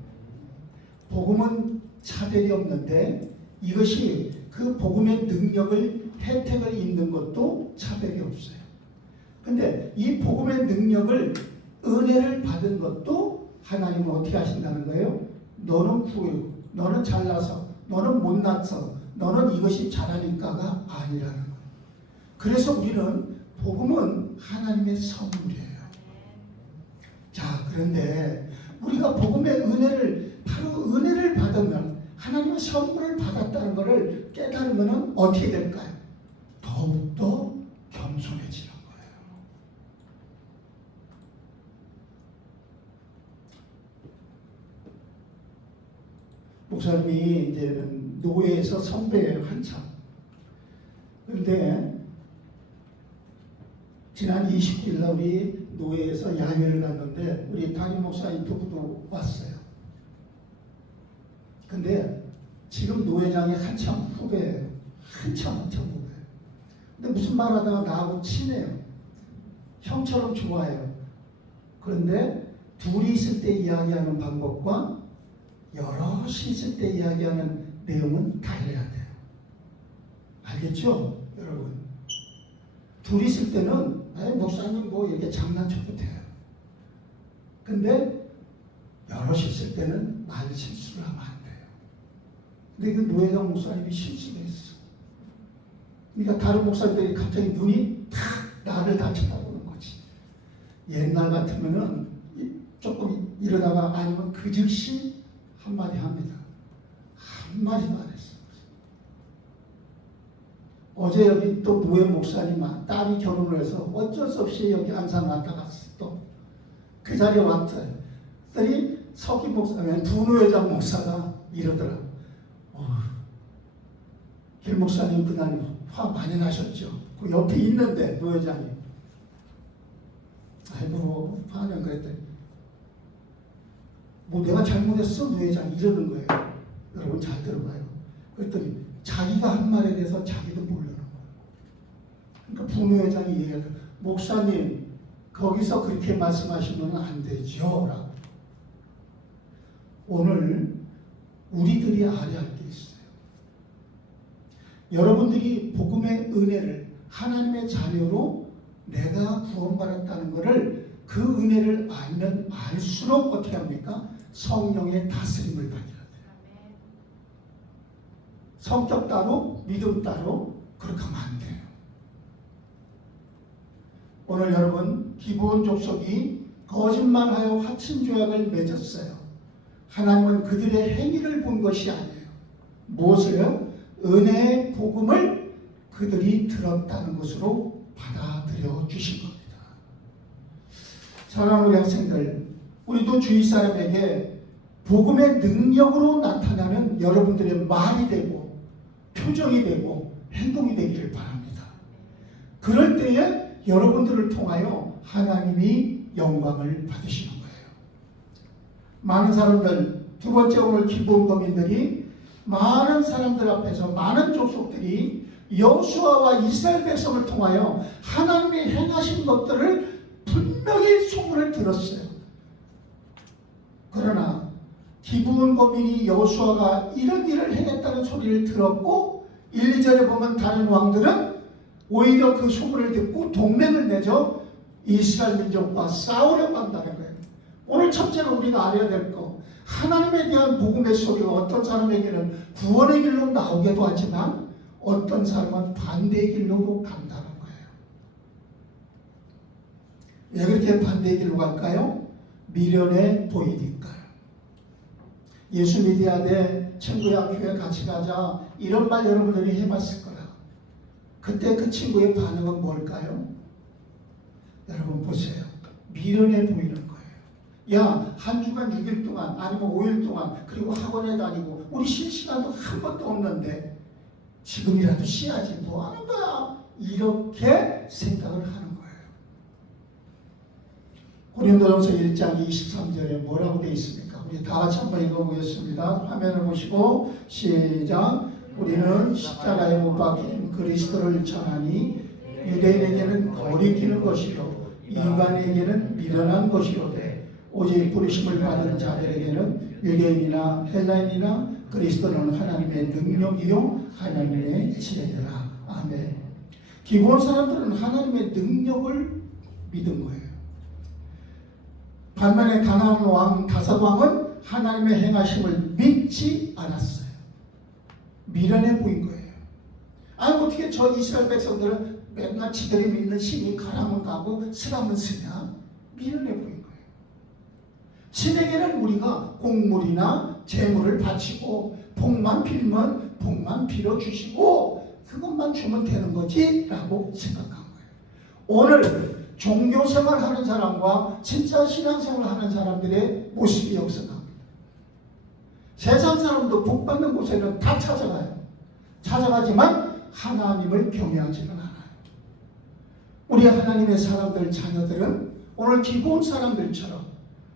복음은 차별이 없는데 이것이 그 복음의 능력을 혜택을 입는 것도 차별이 없어요. 근데 이 복음의 능력을 은혜를 받은 것도 하나님은 어떻게 하신다는 거예요? 너는 부유, 너는 잘나서, 너는 못나서, 너는 이것이 잘하니까가 아니라는 거예요. 그래서 우리는 복음은 하나님의 선물이에요. 자, 그런데 우리가 복음의 은혜를, 바로 은혜를 받으면 하나님의 선물을 받았다는 것을 깨달으면 어떻게 될까요? 더욱더 겸손해지는 거예요. 목사님이 이제 노예에서 선배예요, 한참. 그런데 지난 29일 날 우리 노예에서 야외를 갔는데 우리 담임 목사님 부부도 왔어요. 근데 지금 노회장이 한참 후배예요. 한참 후배예요. 근데 무슨 말 하다가 나하고 친해요. 형처럼 좋아해요. 그런데 둘이 있을 때 이야기하는 방법과 여럿이 있을 때 이야기하는 내용은 달라야 돼요. 알겠죠? 여러분. 둘이 있을 때는 목사님 뭐 이렇게 장난쳐도 돼요. 근데 여럿이 있을 때는 말 실수를 하면 안 돼요. 근데 그 노회장 목사님이 실수를 했어. 그러니까 다른 목사님들이 갑자기 눈이 탁 나를 다 쳐다보는 거지. 옛날 같으면은 조금 이러다가 아니면 그 즉시 한마디 합니다. 한마디도 안 했어. 어제 여기 또 노회 목사님 딸이 결혼을 해서 어쩔 수 없이 여기 안산 왔다 갔어. 또 그 자리에 왔더니 서기 목사, 두노회장 목사가 이러더라. 길 목사님 그날 화 많이 나셨죠. 그 옆에 있는데 노회장이 아이고 화는 그랬더니 뭐 내가 잘못했어 노회장 이러는 거예요. 여러분 잘 들어봐요. 그랬더니 자기가 한 말에 대해서 자기도 모르는 거예요. 그러니까 부노회장이 얘기하더라고요. 목사님 거기서 그렇게 말씀하시면 안 되죠 라고. 오늘 우리들이 알아야 할 게 있어요. 여러분들이 복음의 은혜를 하나님의 자녀로 내가 구원받았다는 것을 그 은혜를 알면 알수록 어떻게 합니까? 성령의 다스림을 받아야 돼요. 성격 따로 믿음 따로 그렇게 하면 안 돼요. 오늘 여러분 기브온 족속이 거짓말하여 화친 조약을 맺었어요. 하나님은 그들의 행위를 본 것이 아니에요. 무엇을요? 은혜의 복음을 그들이 들었다는 것으로 받아들여 주신 겁니다. 사랑하는 우리 학생들, 우리도 주위 사람에게 복음의 능력으로 나타나는 여러분들의 말이 되고 표정이 되고 행동이 되기를 바랍니다. 그럴 때에 여러분들을 통하여 하나님이 영광을 받으시는 거예요. 많은 사람들, 두 번째 오늘 기브온 거민들이 많은 사람들 앞에서 많은 족속들이 여호수아와 이스라엘 백성을 통하여 하나님이 행하신 것들을 분명히 소문을 들었어요. 그러나 기브온 거민이 여호수아가 이런 일을 행했다는 소리를 들었고 1, 2절에 보면 다른 왕들은 오히려 그 소문을 듣고 동맹을 맺어 이스라엘 민족과 싸우려고 한다는 거예요. 오늘 첫째로 우리가 알아야 될 거, 하나님에 대한 복음의 소리가 어떤 사람에게는 구원의 길로 나오기도 하지만 어떤 사람은 반대의 길로도 간다는 거예요. 왜 그렇게 반대의 길로 갈까요? 미련에 보이니까요. 예수 믿어야 돼, 친구야 교회 같이 가자, 이런 말 여러분들이 해봤을 거라. 그때 그 친구의 반응은 뭘까요? 여러분 보세요. 미련해 보이는 거예요. 야, 한 주간 6일 동안 아니면 5일 동안 그리고 학원에 다니고 우리 쉴 시간도 한 번도 없는데 지금이라도 쉬어야지 뭐 하는 거야? 이렇게 생각을 하는 거예요. 고린도전서 1장 23절에 뭐라고 되어 있습니까? 우리 다 같이 한번 읽어보겠습니다. 화면을 보시고 시작. 우리는 십자가에 못 박힌 그리스도를 전하니 유대인에게는 거리끼는 것이요 이방인에게는 미련한 것이로되 오직 부르심을 받은 자들에게는 유대인이나 헬라인이나 그리스도는 하나님의 능력이요 하나님의 지혜라. 아멘. 기본 사람들은 하나님의 능력을 믿은 거예요. 반면에 가나안 왕 다섯 왕은 하나님의 행하심을 믿지 않았어요. 미련해 보인 거예요. 아니 어떻게 저 이스라엘 백성들은 맨날 지들이 믿는 신이 가라면 가고 쓰라면 쓰냐? 미련해 보인 거예요. 신에게는 우리가 곡물이나 재물을 바치고 복만 빌면 복만 빌어주시고 그것만 주면 되는 거지 라고 생각한 거예요. 오늘 종교생활 하는 사람과 진짜 신앙생활 하는 사람들의 모습이 여기서 나옵니다. 세상 사람도 복 받는 곳에는 다 찾아가요. 찾아가지만 하나님을 경외하지는 않아요. 우리 하나님의 사람들, 자녀들은 오늘 기본 사람들처럼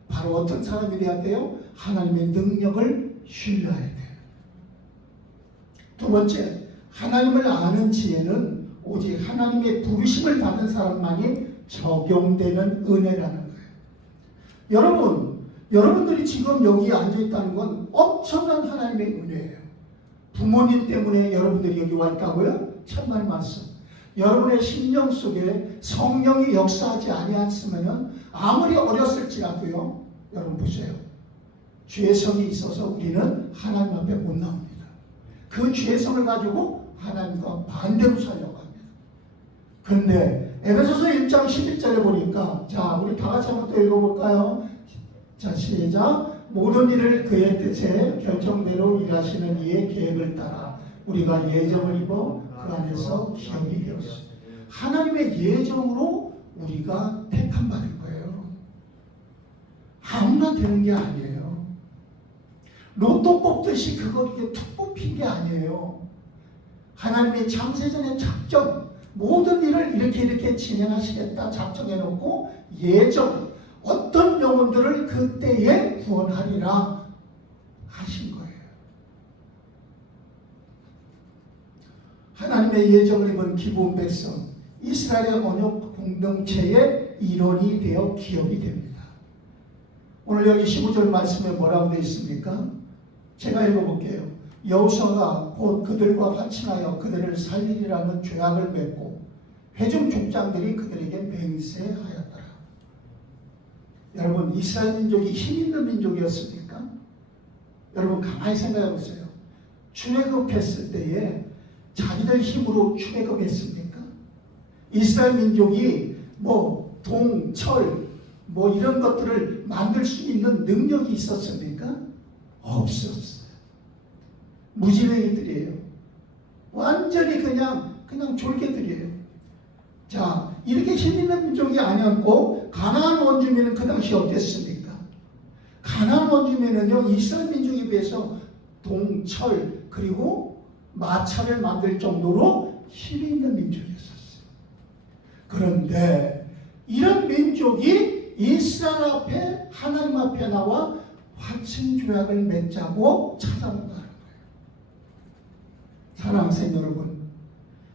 바로 어떤 사람이 돼야 돼요? 하나님의 능력을 신뢰해야 돼요. 두 번째, 하나님을 아는 지혜는 오직 하나님의 부르심을 받은 사람만이 적용되는 은혜라는 거예요. 여러분들이 지금 여기 앉아있다는 건 엄청난 하나님의 은혜예요. 부모님 때문에 여러분들이 여기 와 있다고요? 참말 말씀. 여러분의 심령 속에 성령이 역사하지 아니했으면 아무리 어렸을지라도요, 여러분 보세요. 죄성이 있어서 우리는 하나님 앞에 못 나옵니다. 그 죄성을 가지고 하나님과 반대로 살려고 합니다. 근데 에베소서 1장 11절에 보니까, 자 우리 다 같이 한번 또 읽어볼까요? 자 시작. 모든 일을 그의 뜻에 결정대로 일하시는 이의 계획을 따라 우리가 예정을 입어 그 안에서 기업이 되었습니다. 하나님의 예정으로 우리가 택함 받은 거예요. 아무나 되는 게 아니에요. 로또 뽑듯이 그거 이게 툭 뽑힌 게 아니에요. 하나님의 창세전의 작정, 모든 일을 이렇게 진행하시겠다 작정해놓고 예정, 어떤 영혼들을 그때에 구원하리라 하신 거예요. 하나님의 예정을 입은 기본 백성, 이스라엘의 언약 공동체의 일원이 되어 기업이 됩니다. 오늘 여기 15절 말씀에 뭐라고 되어 있습니까? 제가 읽어볼게요. 여호수아가 곧 그들과 화친하여 그들을 살리리라는 조약을 맺고 회중 족장들이 그들에게 맹세하였더라. 여러분, 이스라엘 민족이 힘있는 민족이었습니까? 여러분 가만히 생각해 보세요. 출애굽했을 때에 자기들 힘으로 출애굽했습니까? 이스라엘 민족이 뭐 동, 철, 뭐 이런 것들을 만들 수 있는 능력이 있었습니까? 없었어요. 무지랭이들이에요. 완전히 그냥 졸개들이에요. 자, 이렇게 힘있는 민족이 아니었고 가나안 원주민은 그 당시 어땠습니까? 가나안 원주민은요, 이스라엘 민족에 비해서 동철 그리고 마차를 만들 정도로 힘이 있는 민족이었어요. 그런데 이런 민족이 이스라엘 앞에, 하나님 앞에 나와 화친 조약을 맺자고 찾아온다는 거예요. 사랑하는 학생 여러분,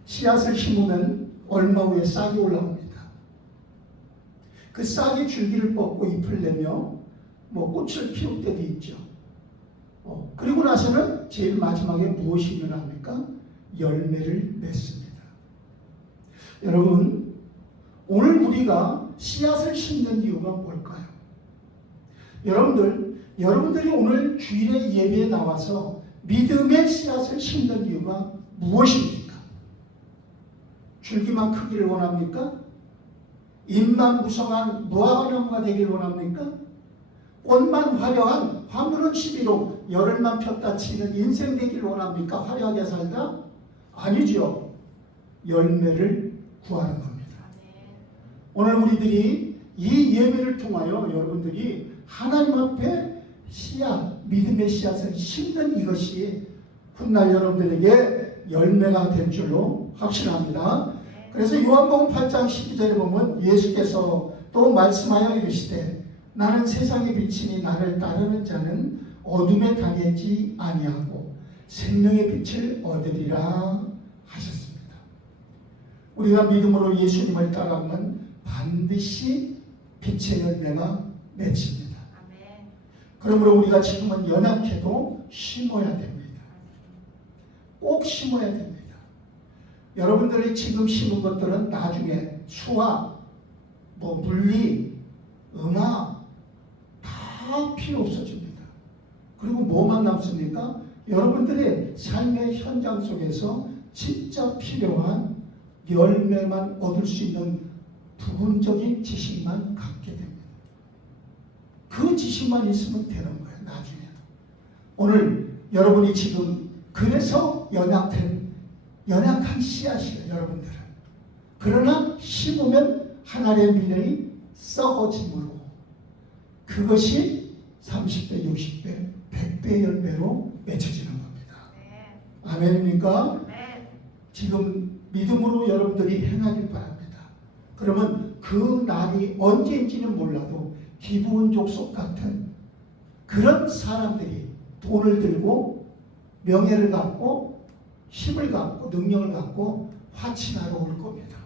씨앗을 심으면 얼마 후에 싹이 올라옵니다. 그 싹이 줄기를 뻗고 잎을 내며 뭐 꽃을 피울 때도 있죠. 그리고 나서는 제일 마지막에 무엇이 일어납니까? 열매를 맺습니다. 여러분, 오늘 우리가 씨앗을 심는 이유가 뭘까요? 여러분들이 오늘 주일의 예배에 나와서 믿음의 씨앗을 심는 이유가 무엇입니까? 줄기만 크기를 원합니까? 잎만 무성한 무화과나무가 되기를 원합니까? 꽃만 화려한 화물은 11호 열흘만 폈다 치는 인생 되기를 원합니까? 화려하게 살다? 아니죠. 열매를 구하는 겁니다. 오늘 우리들이 이 예배를 통하여 여러분들이 하나님 앞에 씨앗, 믿음의 씨앗을 심는 이것이 훗날 여러분들에게 열매가 될 줄로 확신합니다. 그래서 요한복음 8장 12절에 보면 예수께서 또 말씀하여 이르시되 나는 세상의 빛이니 나를 따르는 자는 어둠에 다니지 아니하고 생명의 빛을 얻으리라 하셨습니다. 우리가 믿음으로 예수님을 따라가면 반드시 빛의 열매가 맺힙니다. 그러므로 우리가 지금은 연약해도 심어야 됩니다. 꼭 심어야 됩니다. 여러분들이 지금 심은 것들은 나중에 수확, 뭐 물리, 음악 다 필요 없어집니다. 그리고 뭐만 남습니까? 여러분들의 삶의 현장 속에서 진짜 필요한 열매만 얻을 수 있는 부분적인 지식만 갖게 됩니다. 그 지식만 있으면 되는 거예요. 나중에. 오늘 여러분이 지금 그래서 연약한 씨앗이에요. 여러분들은. 그러나 심으면 하나님의 미련이 썩어짐으로 그것이 30배, 60배, 100배 열매로 맺혀지는 겁니다. 아멘입니까? 지금 믿음으로 여러분들이 행하길 바랍니다. 그러면 그 날이 언제인지는 몰라도 기브온 족속 같은 그런 사람들이 돈을 들고 명예를 갖고 힘을 갖고 능력을 갖고 화친하러 올 겁니다.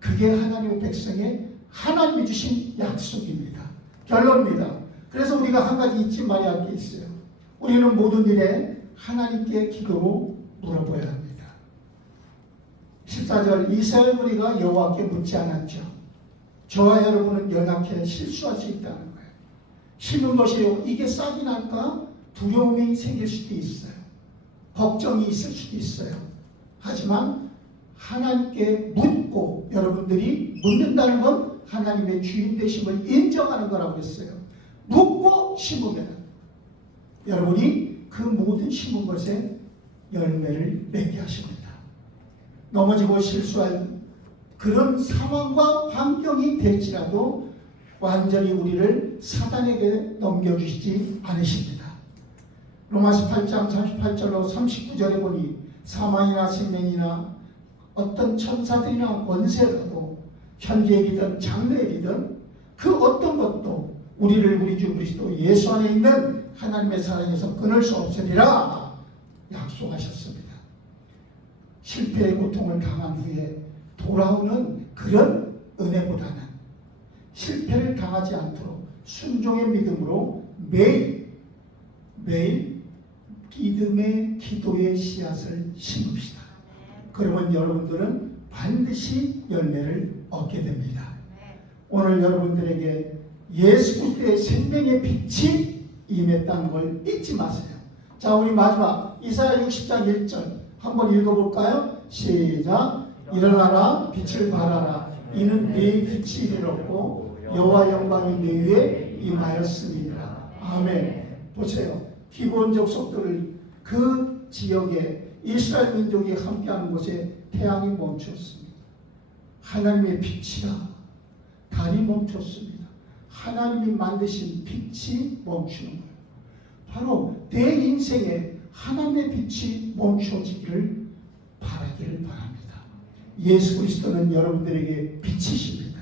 그게 하나님의 백성의 하나님이 주신 약속입니다. 결론입니다. 그래서 우리가 한 가지 잊지 말아야 할 게 있어요. 우리는 모든 일에 하나님께 기도로 물어봐야 합니다. 14절 이스라엘 무리가 여호와께 묻지 않았죠. 저와 여러분은 연약해 실수할 수 있다는 거예요. 심은 것이 이게 싹이 날까 두려움이 생길 수도 있어요. 걱정이 있을 수도 있어요. 하지만 하나님께 묻고 여러분들이 묻는다는 건 하나님의 주인 되심을 인정하는 거라고 했어요. 묻고 심으면 여러분이 그 모든 심은 것에 열매를 맺게 하십니다. 넘어지고 실수할 그런 상황과 환경이 될지라도 완전히 우리를 사단에게 넘겨주시지 않으십니다. 로마서 8장 38절로 39절에 보니 사망이나 생명이나 어떤 천사들이나 권세라도 현재일이든 장래일이든 그 어떤 것도 우리를 우리 주 그리스도 예수 안에 있는 하나님의 사랑에서 끊을 수 없으리라 약속하셨습니다. 실패의 고통을 당한 후에 돌아오는 그런 은혜보다는 실패를 당하지 않도록 순종의 믿음으로 매일 믿음의 기도의 씨앗을 심읍시다. 그러면 여러분들은 반드시 열매를 얻게 됩니다. 오늘 여러분들에게 예수 그리스도의 생명의 빛이 임했다는 걸 잊지 마세요. 자, 우리 마지막 이사야 60장 1절 한번 읽어볼까요? 시작. 일어나라 빛을 발하라 이는 네 빛이 이르렀고 여호와 영광이 네 위에 임하였음이니라. 아멘. 보세요. 기본적 속도를 그 지역에 이스라엘 민족이 함께하는 곳에 태양이 멈췄습니다. 하나님의 빛이라 달이 멈췄습니다. 하나님이 만드신 빛이 멈추는 거예요. 바로 내 인생에 하나님의 빛이 멈춰지기를 바라기를 바랍니다. 예수 그리스도는 여러분들에게 빛이십니다.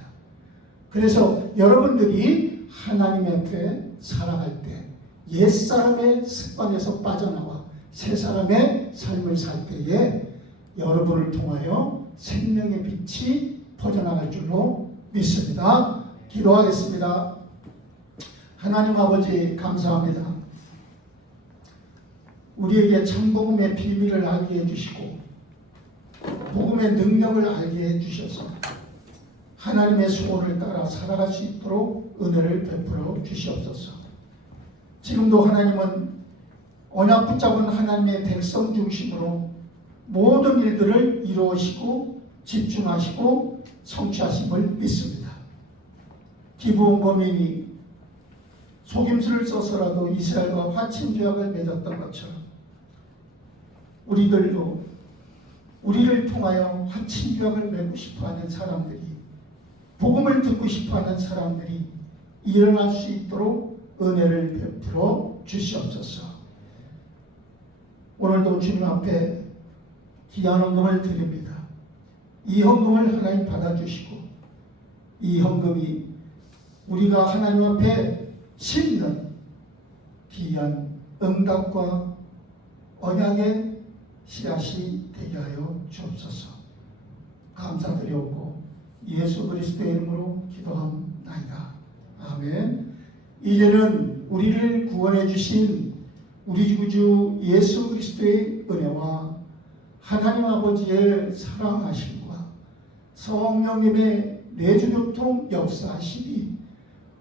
그래서 여러분들이 하나님 앞에 살아갈 때 옛사람의 습관에서 빠져나와 새사람의 삶을 살 때에 여러분을 통하여 생명의 빛이 퍼져나갈 줄로 믿습니다. 기도하겠습니다. 하나님 아버지 감사합니다. 우리에게 참복음의 비밀을 알게 해주시고 복음의 능력을 알게 해주셔서 하나님의 소원을 따라 살아갈 수 있도록 은혜를 베풀어 주시옵소서. 지금도 하나님은 언약 붙잡은 하나님의 백성 중심으로 모든 일들을 이루시고 집중하시고 성취하심을 믿습니다. 기브온 범인이 속임수를 써서라도 이스라엘과 화친조약을 맺었던 것처럼 우리들도 우리를 통하여 화친조약을 맺고 싶어하는 사람들이 복음을 듣고 싶어하는 사람들이 일어날 수 있도록 은혜를 베풀어 주시옵소서. 오늘도 주님 앞에 귀한 헌금을 드립니다. 이 헌금을 하나님 받아주시고 이 헌금이 우리가 하나님 앞에 심는 귀한 응답과 언약의 씨앗이 되게 하여 주옵소서. 감사드리옵고 예수 그리스도의 이름으로 기도합나이다. 아멘. 이제는 우리를 구원해 주신 우리 구주 예수 그리스도의 은혜와 하나님 아버지의 사랑하심과 성령님의 내주교통 역사하시니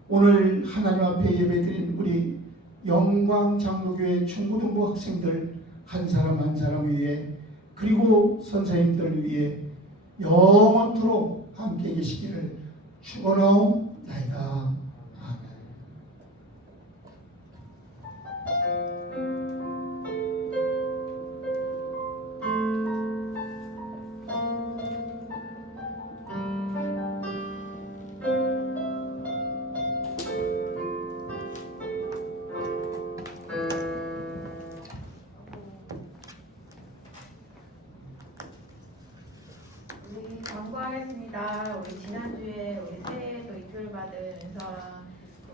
오늘 하나님 앞에 예배드린 우리 영광장로교회 중고등부 학생들 한 사람 한 사람 위에 그리고 선생님들 위에 영원토록 함께 계시기를 축원하옵나이다. 우리 광고하겠습니다. 우리 지난주에 우리 새해 또 입교를 받은 은서랑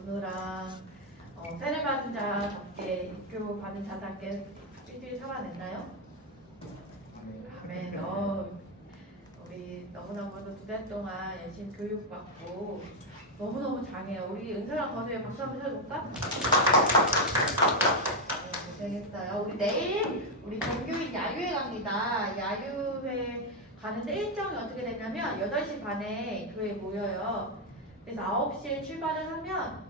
은우랑 세례 받은 자답게 입교 받은 자답게 일주일 참아냈나요? 아멘. 우리 너무너무도 2달 동안 열심히 교육받고 너무너무 장해요. 우리 은서랑 건우에 박수 한번 쳐줄까? 고생했어요. 우리 내일 우리 전교인 야유회 갑니다. 야유회 가는데 일정이 어떻게 되냐면 8시 반에 교회에 모여요. 그래서 9시에 출발을 하면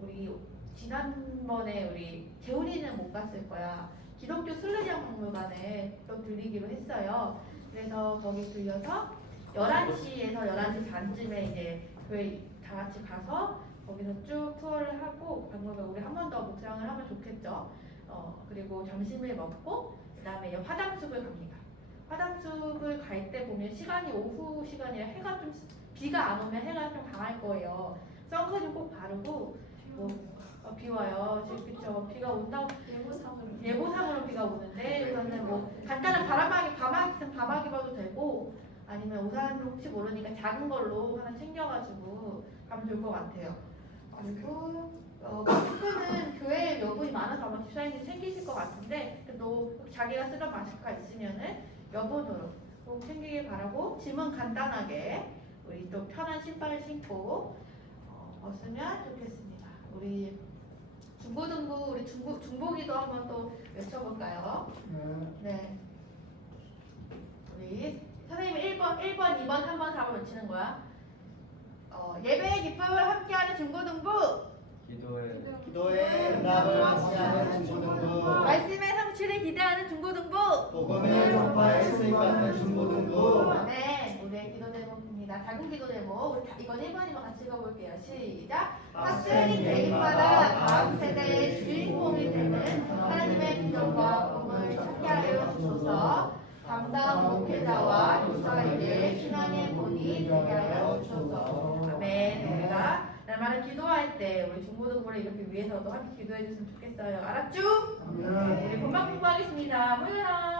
우리 지난번에 우리 재훈이는 못 갔을 거야. 기독교 순례장 박물관에 또 들리기로 했어요. 그래서 거기 들려서 11시에서 11시 반쯤에 이제 교회 다 같이 가서 거기서 쭉 투어를 하고 박물관 우리 한 번 더 묵상을 하면 좋겠죠. 그리고 점심을 먹고 그 다음에 화담숲을 갑니다. 화담숲을 갈 때 보면 시간이 오후 시간이라 해가 좀 비가 안 오면 해가 좀 강할 거예요. 선크림 꼭 바르고 비 와요. 지금 그쵸? 비가 온다고 예보상으로 비가 오는데 그러면 뭐 간단한 바람막이 봐도 되고 아니면 우산을 혹시 모르니까 작은 걸로 하나 챙겨가지고 가면 좋을 것 같아요. 그리고 마스크는 교회에 몇 분이 많아서 아마 집사님이 챙기실 것 같은데 또 자기가 쓰던 마스크가 있으면은 여분으로 꼭 챙기길 바라고 짐은 간단하게 우리 또 편한 신발을 신고 벗으면 좋겠습니다. 우리 중고등부 우리 중보기도 한번 또 외쳐볼까요? 네. 우리 선생님이 1번, 2번, 3번, 4번 외치는 거야. 예배의 기쁨을 함께하는 중고등부 기도의 응답을 맞이하는 중고등부 말씀의 성취를 기대하는 중고등부 복음의 전파에 수익받는 중고등부 네, 우리의 기도 제목입니다. 작은 기도 제목 우리 이건 1번이면 같이 읽어볼게요. 시작. 학생이 대입받아 다음 세대의 주인공이 되는 하나님의 비전과 꿈을 찾게 하여 주소서. 담당 목회자와 교사에게 신앙의 본이 되게 하여 주소서. 아멘. 우리가 날마다 기도할 때 우리 중고등부를 이렇게 위해서도 함께 기도해 줬으면 좋겠어요. 알았죠? 네, 우리 본방 공부하겠습니다. 모여라.